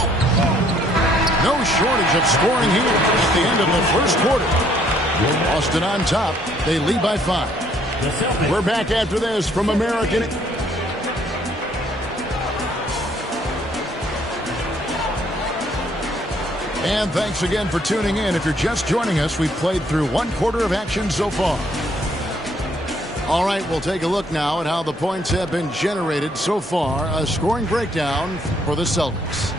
No shortage of scoring here at the end of the first quarter. Boston on top. They lead by 5. We're back after this from American. And thanks again for tuning in. If you're just joining us, we've played through 1 quarter of action so far. All right, we'll take a look now at how the points have been generated so far. A scoring breakdown for the Celtics.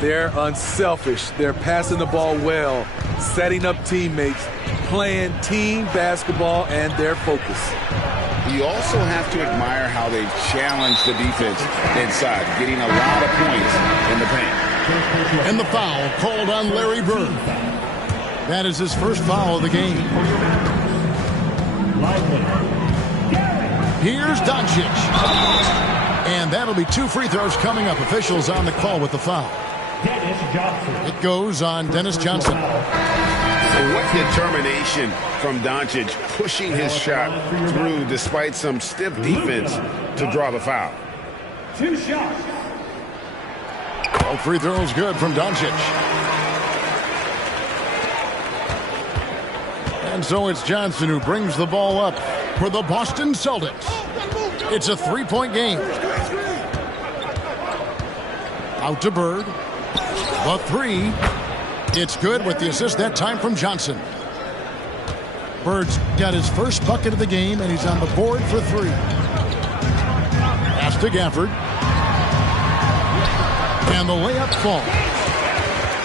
They're unselfish. They're passing the ball well, setting up teammates, playing team basketball, and their focus. You also have to admire how they've challenged the defense inside, getting a lot of points in the paint. And the foul called on Larry Bird. That is his first foul of the game. Here's Doncic. And that'll be 2 free throws coming up. Officials on the call with the foul. It goes on Dennis Johnson. What determination from Doncic, pushing his shot through despite some stiff defense to draw the foul. 2 shots. All free throws good from Doncic. And so it's Johnson who brings the ball up for the Boston Celtics. It's a 3-point game. Out to Bird. The 3. It's good with the assist that time from Johnson. Bird's got his first bucket of the game, and he's on the board for 3. Pass to Gafford. And the layup falls.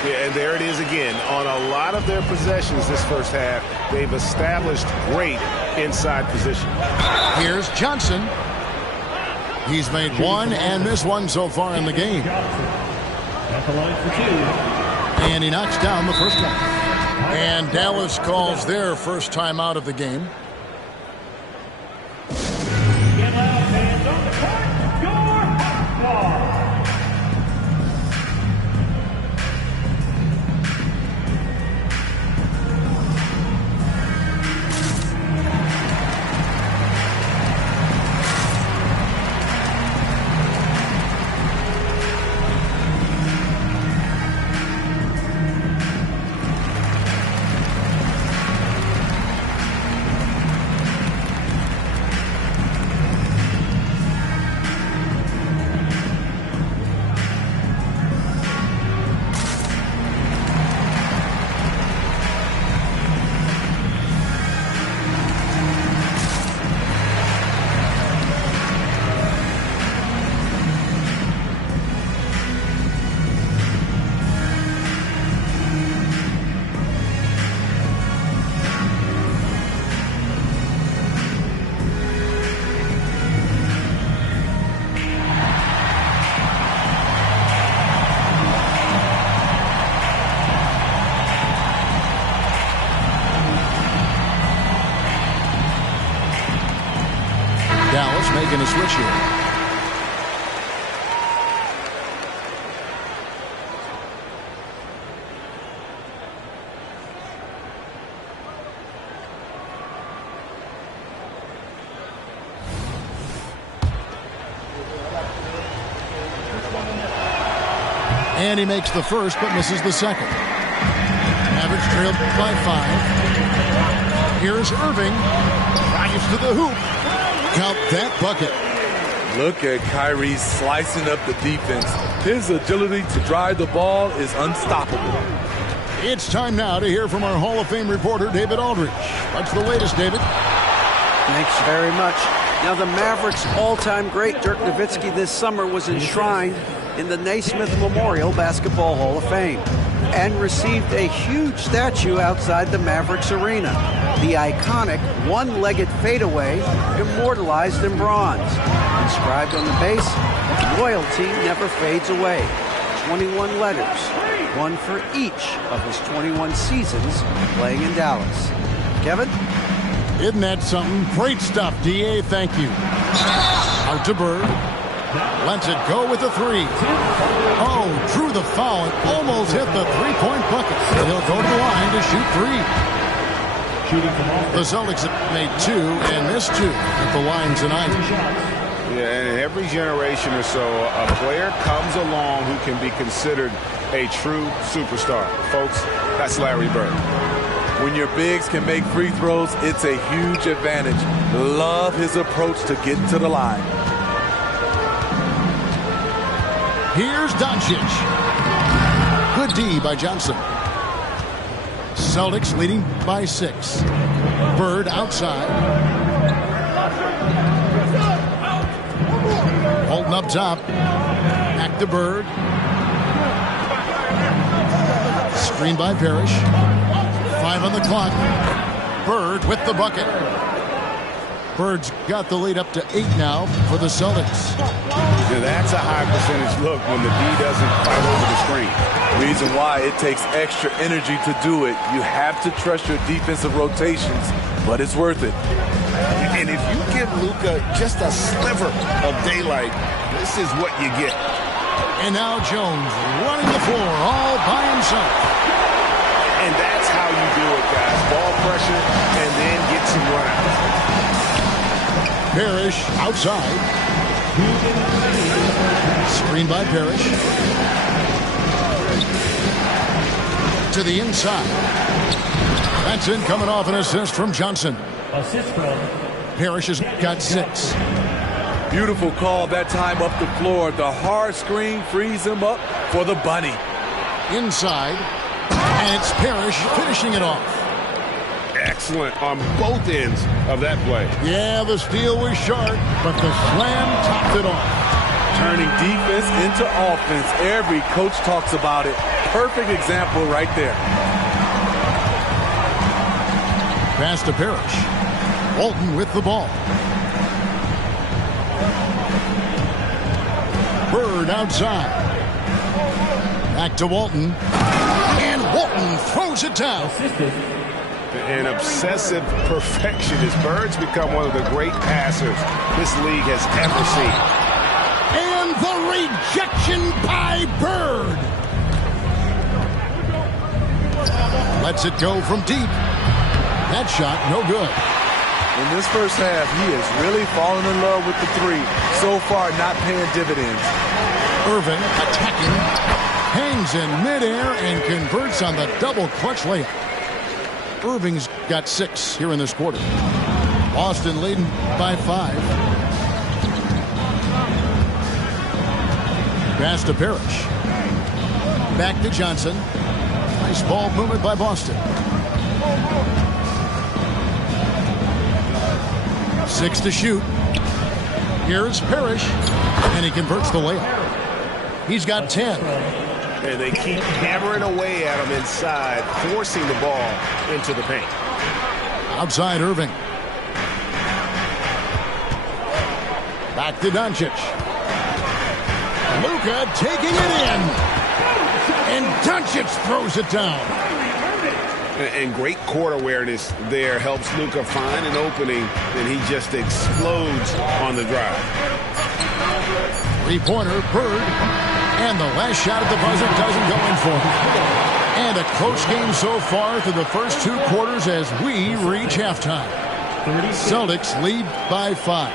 Yeah, and there it is again. On a lot of their possessions this first half, they've established great inside position. Here's Johnson. He's made 1 and missed 1 so far in the game. At the line for 2. And he knocks down the first one. And Dallas calls their first time out of the game. Get loud, fans on the court. Your ball. Dallas making a switch here. And he makes the first but misses the second. Mavericks trailed by 5. Here's Irving. Drives to the hoop. Count that bucket. Look at Kyrie slicing up the defense. His agility to drive the ball is unstoppable. It's time now to hear from our Hall of Fame reporter, David Aldridge. What's the latest, David? Thanks very much. Now, the Mavericks' all-time great Dirk Nowitzki this summer was enshrined in the Naismith Memorial Basketball Hall of Fame and received a huge statue outside the Mavericks arena. The iconic one-legged fadeaway immortalized in bronze. Inscribed on the base, loyalty never fades away. 21 letters, one for each of his 21 seasons playing in Dallas. Kevin? Isn't that something? Great stuff, D.A. Thank you. Out to Bird. Lets it go with the 3. Oh, drew the foul and almost hit the three-point bucket. He'll go to the line to shoot 3. The Celtics have made 2 and missed 2 at the line tonight. Yeah, and every generation or so, a player comes along who can be considered a true superstar. Folks, that's Larry Bird. When your bigs can make free throws, it's a huge advantage. Love his approach to getting to the line. Here's Doncic. Good D by Johnson. Celtics leading by 6. Bird outside. Holton up top. Back to Bird. Screen by Parrish. 5 on the clock. Bird with the bucket. Bird's got the lead up to 8 now for the Celtics. Yeah, that's a high percentage look when the D doesn't fight over the screen. Reason why it takes extra energy to do it. You have to trust your defensive rotations, but it's worth it. And if you give Luka just a sliver of daylight, this is what you get. And now Jones running the floor all by himself. And that's how you do it, guys. Ball pressure and then get some runouts. Parrish outside. Screen by Parrish. To the inside. That's in, coming off an assist from Johnson. Assist from Parrish has got 6. Beautiful call that time up the floor. The hard screen frees him up for the bunny. Inside. And it's Parrish finishing it off. Excellent on both ends of that play. Yeah, the steal was sharp, but the slam topped it off. Turning defense into offense. Every coach talks about it. Perfect example right there. Pass to Parrish. Walton with the ball. Bird outside. Back to Walton. And Walton throws it down. An obsessive perfectionist. Bird's become one of the great passers this league has ever seen. And the rejection by Bird. Lets it go from deep. That shot, no good. In this first half, he is really falling in love with the 3. So far, not paying dividends. Irving attacking. Hangs in midair and converts on the double clutch layup. Irving's got 6 here in this quarter. Boston leading by 5. Pass to Parrish. Back to Johnson. Nice ball movement by Boston. 6 to shoot. Here's Parrish. And he converts the layup. He's got 10. And they keep hammering away at him inside, forcing the ball into the paint. Outside Irving. Back to Doncic. Luka taking it in. And Doncic throws it down. And great court awareness there helps Luka find an opening, and he just explodes on the drive. 3-pointer, Bird. And the last shot at the buzzer doesn't go in for him. And a close game so far through the first 2 quarters as we reach halftime. Celtics lead by 5.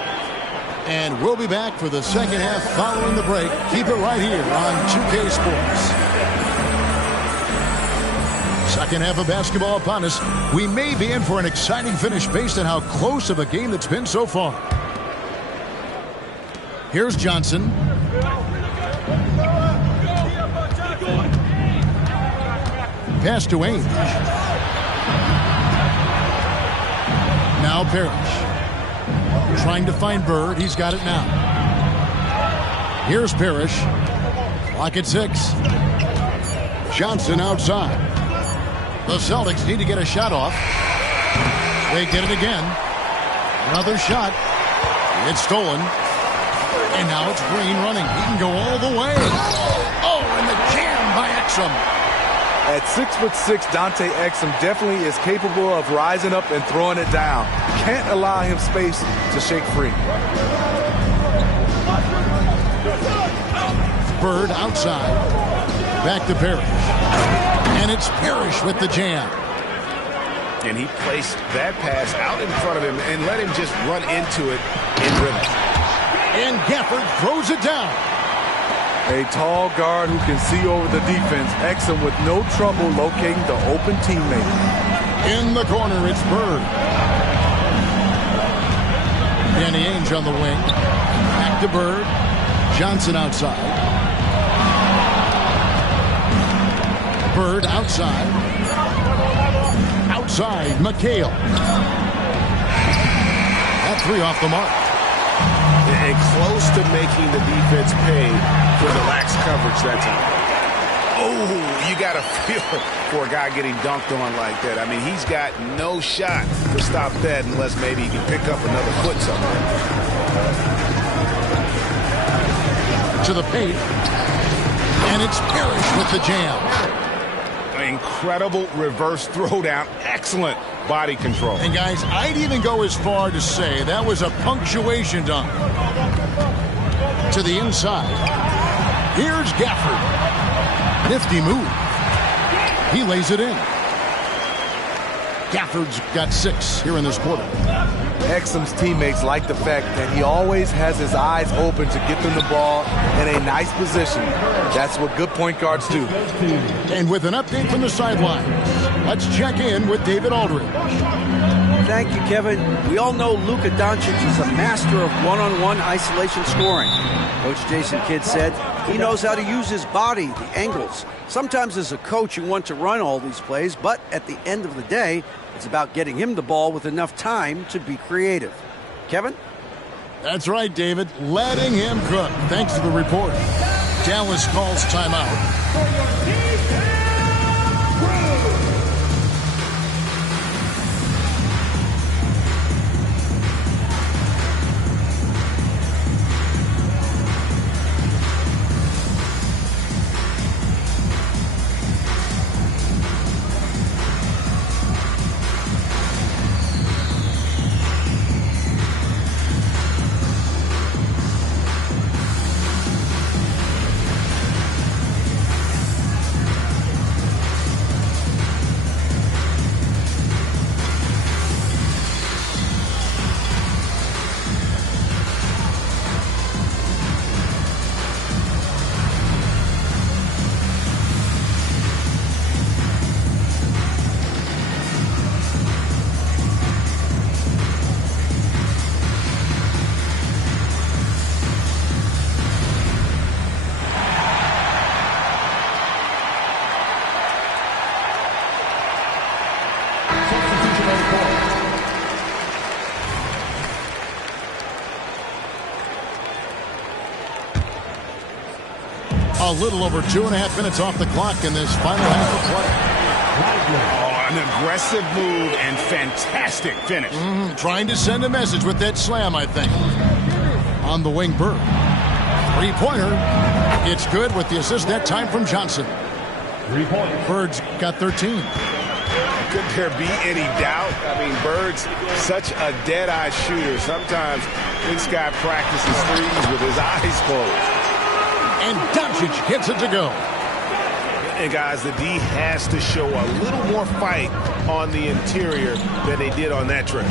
And we'll be back for the second half following the break. Keep it right here on 2K Sports. Second half of basketball upon us. We may be in for an exciting finish based on how close of a game that's been so far. Here's Johnson. Pass to Ainge. Now Parrish. Trying to find Bird. He's got it now. Here's Parrish. Clock at 6. Johnson outside. The Celtics need to get a shot off. They get it again. Another shot. It's stolen. And now it's Green running. He can go all the way. Oh, and the jam by Exum. At 6'6", Dante Exum definitely is capable of rising up and throwing it down. Can't allow him space to shake free. Bird outside. Back to Parrish. And it's Parrish with the jam. And he placed that pass out in front of him and let him just run into it in rhythm. And Gafford throws it down. A tall guard who can see over the defense. Exum with no trouble locating the open teammate. In the corner, it's Bird. Danny Ainge on the wing. Back to Bird. Johnson outside. Bird outside. Outside, McHale. That three off the mark. And close to making the defense pay for the lax coverage that time. Oh, you got to feel for a guy getting dunked on like that. I mean, he's got no shot to stop that unless maybe he can pick up another foot somewhere. To the paint. And it's Parrish with the jam. Incredible reverse throwdown. Excellent body control. And guys, I'd even go as far to say that was a punctuation dunk. To the inside. Here's Gafford. Nifty move. He lays it in. Gafford's got 6 here in this quarter. Exum's teammates like the fact that he always has his eyes open to get them the ball in a nice position. That's what good point guards do. And with an update from the sidelines, let's check in with David Aldridge. Thank you, Kevin. We all know Luka Doncic is a master of one-on-one isolation scoring. Coach Jason Kidd said he knows how to use his body, the angles. Sometimes as a coach you want to run all these plays, but at the end of the day, it's about getting him the ball with enough time to be creative. Kevin? That's right, David. Letting him cook. Thanks to the report. Dallas calls timeout. A little over 2.5 minutes off the clock in this final half of play. Oh, an aggressive move and fantastic finish. Trying to send a message with that slam, I think. On the wing, Bird. Three-pointer. It's good with the assist that time from Johnson. 3-point. Bird's got 13. Could there be any doubt? I mean, Bird's such a dead-eye shooter. Sometimes this guy practices threes with his eyes closed. And Doncic gets it to go. And guys, the D has to show a little more fight on the interior than they did on that trip.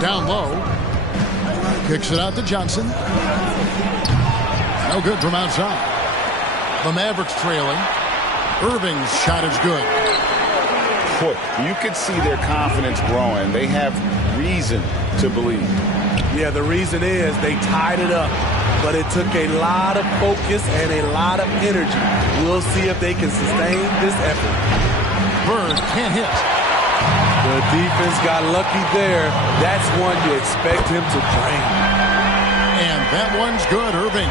Down low. Kicks it out to Johnson. No good from outside. The Mavericks trailing. Irving's shot is good. Boy, you could see their confidence growing. They have reason to believe. Yeah, the reason is they tied it up. But it took a lot of focus and a lot of energy. We'll see if they can sustain this effort. Bird can't hit. The defense got lucky there. That's one you expect him to drain. And that one's good, Irving.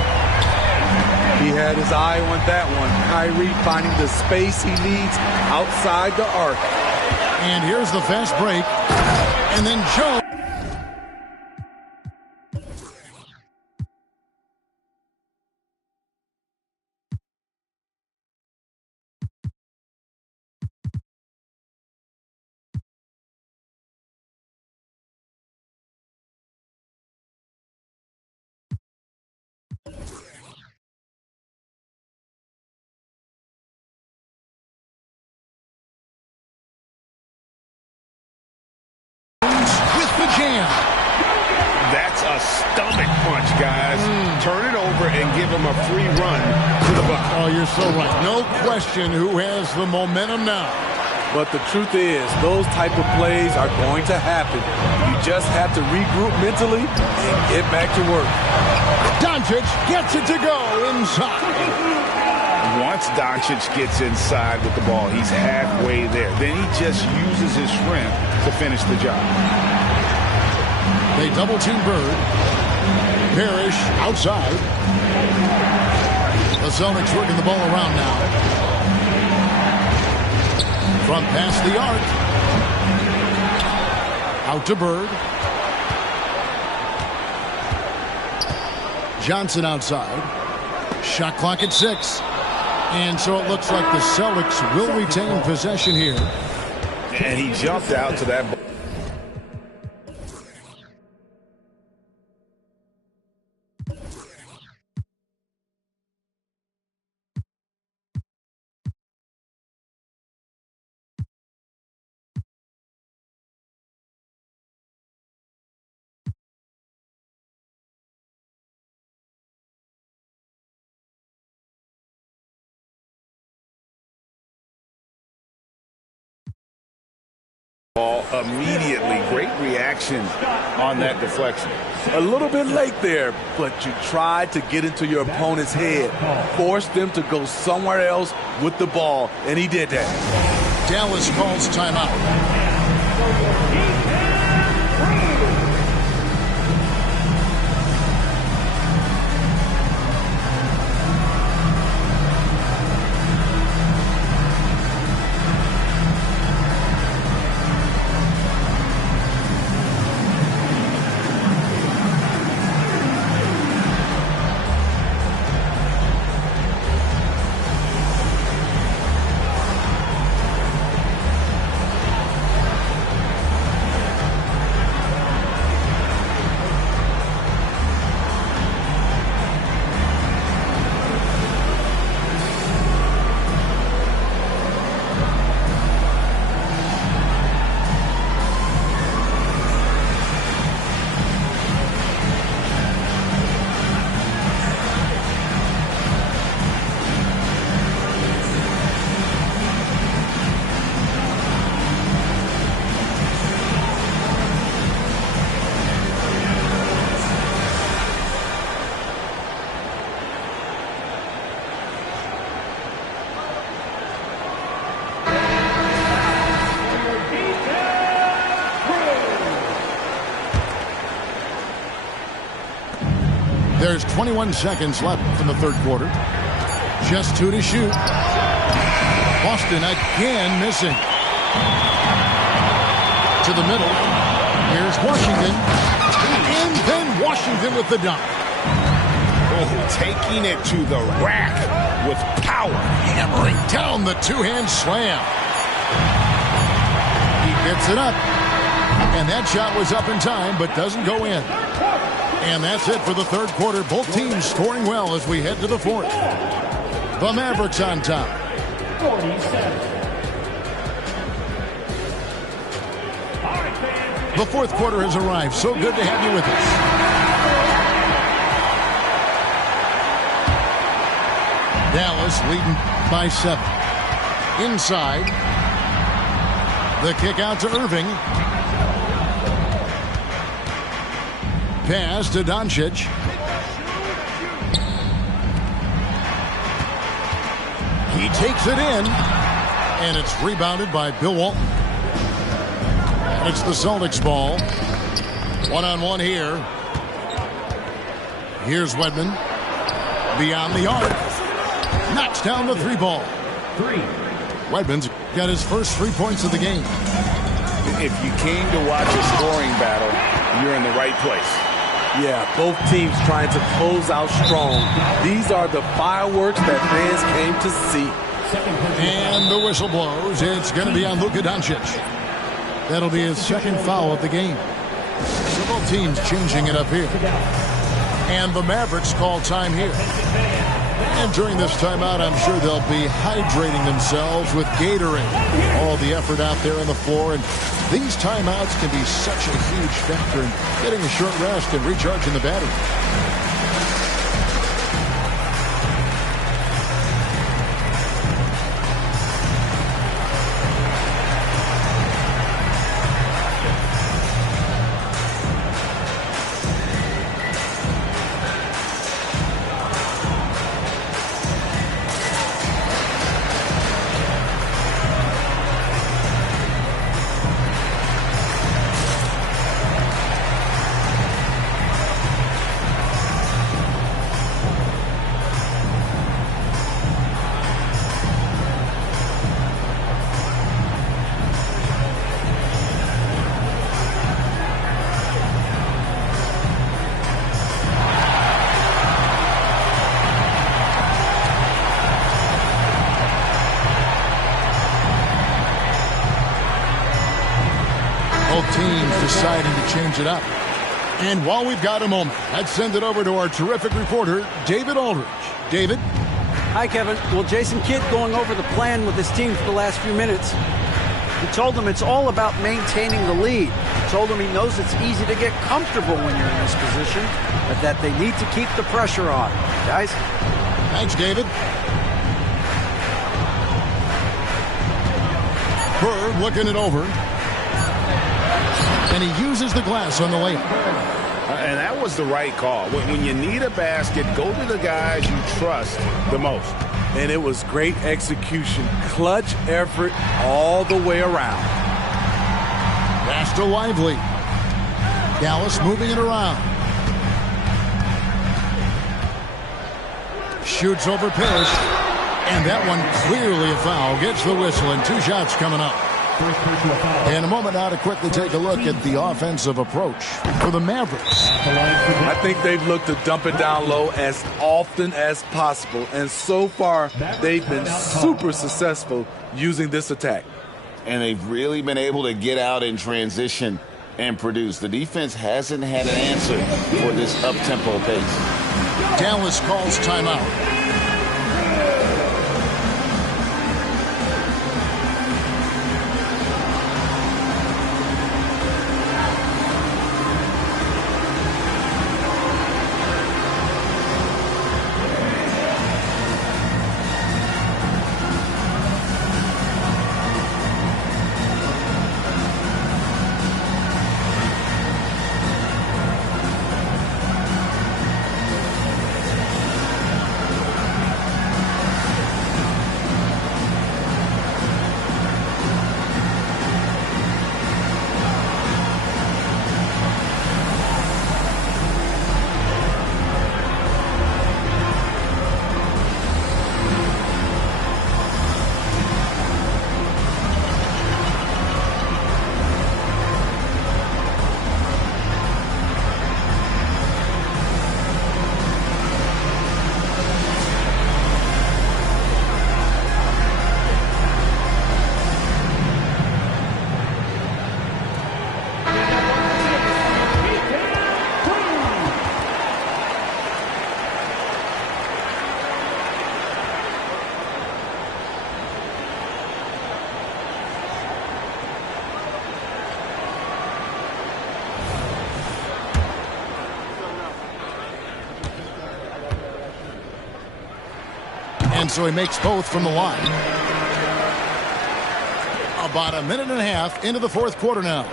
He had his eye on that one. Kyrie finding the space he needs outside the arc. And here's the fast break. And then Joe. over and give him a free run to the bucket. Oh, you're so right. No question who has the momentum now. But the truth is, those type of plays are going to happen. You just have to regroup mentally and get back to work. Doncic gets it to go inside. Once Doncic gets inside with the ball, he's halfway there. Then he just uses his strength to finish the job. They double team Bird. Parrish outside. The Celtics working the ball around now. From past the arc. Out to Bird. Johnson outside. Shot clock at 6. And so it looks like the Celtics will retain possession here. And he jumped out to that ball. Immediately. Great reaction on that deflection. A little bit late there, but you tried to get into your opponent's head. Force them to go somewhere else with the ball, and he did that. Dallas calls timeout. There's 21 seconds left in the third quarter. Just 2 to shoot. Boston again missing. To the middle. Here's Washington. And then Washington with the dunk. Oh, taking it to the rack with power. Hammering down the two-hand slam. He gets it up. And that shot was up in time, but doesn't go in. And that's it for the third quarter. Both teams scoring well as we head to the fourth. The Mavericks on top. 47. The fourth quarter has arrived. So good to have you with us. Dallas leading by 7. Inside. The kick out to Irving. Pass to Doncic. He takes it in. And it's rebounded by Bill Walton. It's the Celtics ball. One-on-one here. Here's Wedman. Beyond the arc. Knocks down the 3-ball. Wedman's got his first 3 points of the game. If you came to watch a scoring battle, you're in the right place. Yeah, both teams trying to close out strong. These are the fireworks that fans came to see. And the whistle blows. It's going to be on Luka Doncic. That'll be his second foul of the game. So both teams changing it up here. And the Mavericks call time here. And during this timeout, I'm sure they'll be hydrating themselves with Gatorade. All the effort out there on the floor. And these timeouts can be such a huge factor in getting a short rest and recharging the battery. teams deciding to change it up. And while we've got a moment, let's send it over to our terrific reporter, David Aldridge. David? Hi, Kevin. Well, Jason Kidd going over the plan with his team for the last few minutes. He told them it's all about maintaining the lead. He told them he knows it's easy to get comfortable when you're in this position, but that they need to keep the pressure on. Guys? Thanks, David. Bird looking it over. And he uses the glass on the layup. And that was the right call. When you need a basket, go to the guys you trust the most. And it was great execution. Clutch effort all the way around. Pass to Lively. Dallas moving it around. Shoots over Parrish. And that one clearly a foul. Gets the whistle and 2 shots coming up. In a moment now to quickly take a look at the offensive approach for the Mavericks. I think they've looked to dump it down low as often as possible. And so far, they've been super successful using this attack. And they've really been able to get out in transition and produce. The defense hasn't had an answer for this up-tempo pace. Dallas calls timeout. And so he makes both from the line. About a minute and a half into the fourth quarter now.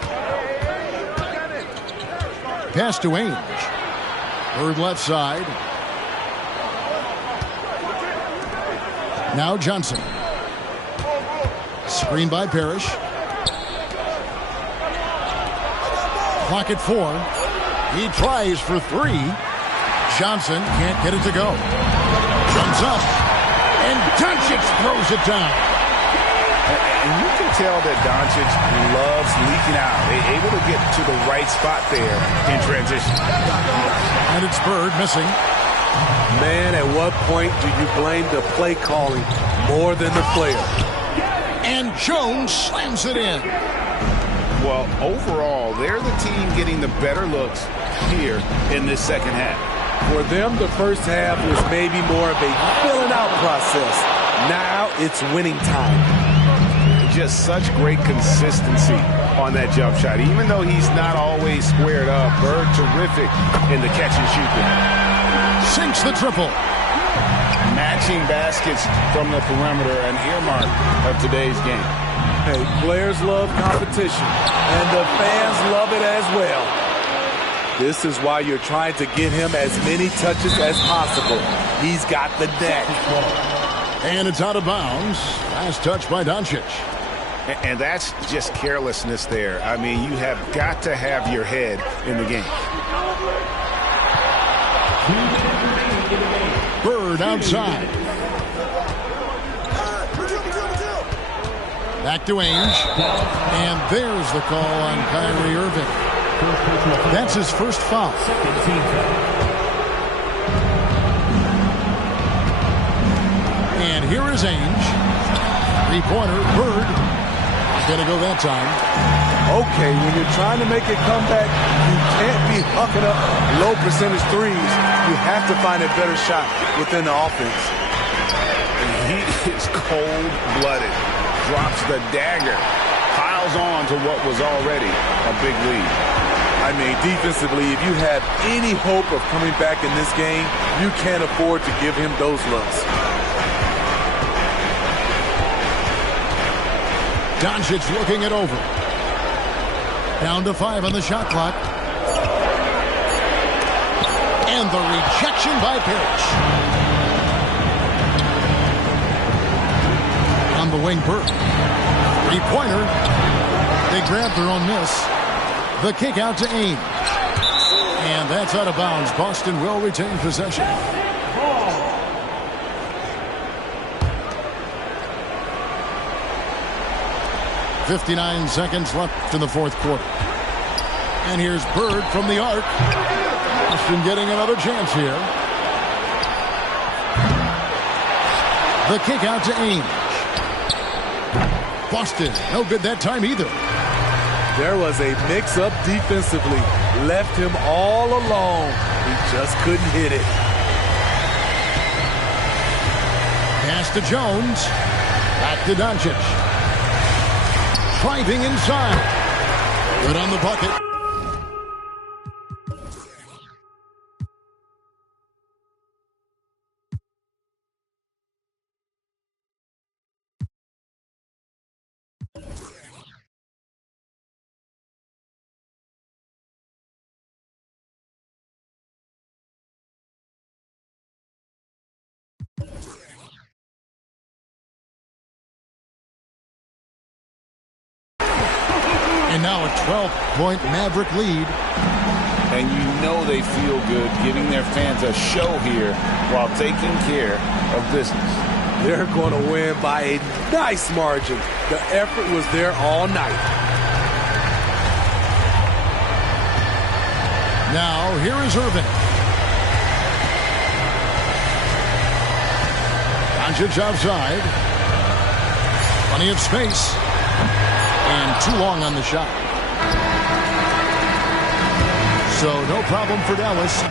Pass to Ainge. Bird left side. Now Johnson. Screen by Parrish. Clock at 4. He tries for 3. Johnson can't get it to go. Jumps up. And Doncic throws it down. And you can tell that Doncic loves leaking out. They're able to get to the right spot there in transition. And it's Bird missing. Man, at what point do you blame the play calling more than the player? And Jones slams it in. Well, overall, they're the team getting the better looks here in this second half. For them, the first half was maybe more of a filling out process. Now it's winning time. Just such great consistency on that jump shot. Even though he's not always squared up, Bird terrific in the catch and shoot there. Sinks the triple. Matching baskets from the perimeter, an earmark of today's game. Hey, players love competition, and the fans love it as well. This is why you're trying to get him as many touches as possible. He's got the net. And it's out of bounds. Last touch by Doncic. And that's just carelessness there. I mean, you have got to have your head in the game. Bird outside. Back to Ainge. And there's the call on Kyrie Irving. That's his first foul. And here is Ainge. Three-pointer, Bird. Not going to go that time. Okay, when you're trying to make a comeback, you can't be hucking up low percentage threes. You have to find a better shot within the offense. He is cold-blooded. Drops the dagger. Piles on to what was already a big lead. I mean, defensively, if you have any hope of coming back in this game, you can't afford to give him those looks. Doncic looking it over. Down to 5 on the shot clock. And the rejection by Parrish. On the wing, Burke. Three-pointer. They grab their own miss. The kick out to Ainge. And that's out of bounds. Boston will retain possession. 59 seconds left in the fourth quarter. And here's Bird from the arc. Boston getting another chance here. The kick out to Ainge. Boston, no good that time either. There was a mix-up defensively. Left him all alone. He just couldn't hit it. Pass to Jones. Back to Doncic. Driving inside. Good on the bucket. And now a 12-point Maverick lead. And you know they feel good giving their fans a show here while taking care of business. They're going to win by a nice margin. The effort was there all night. Now, here is Irving. Doncic outside. Plenty of space. And too long on the shot. So no problem for Dallas.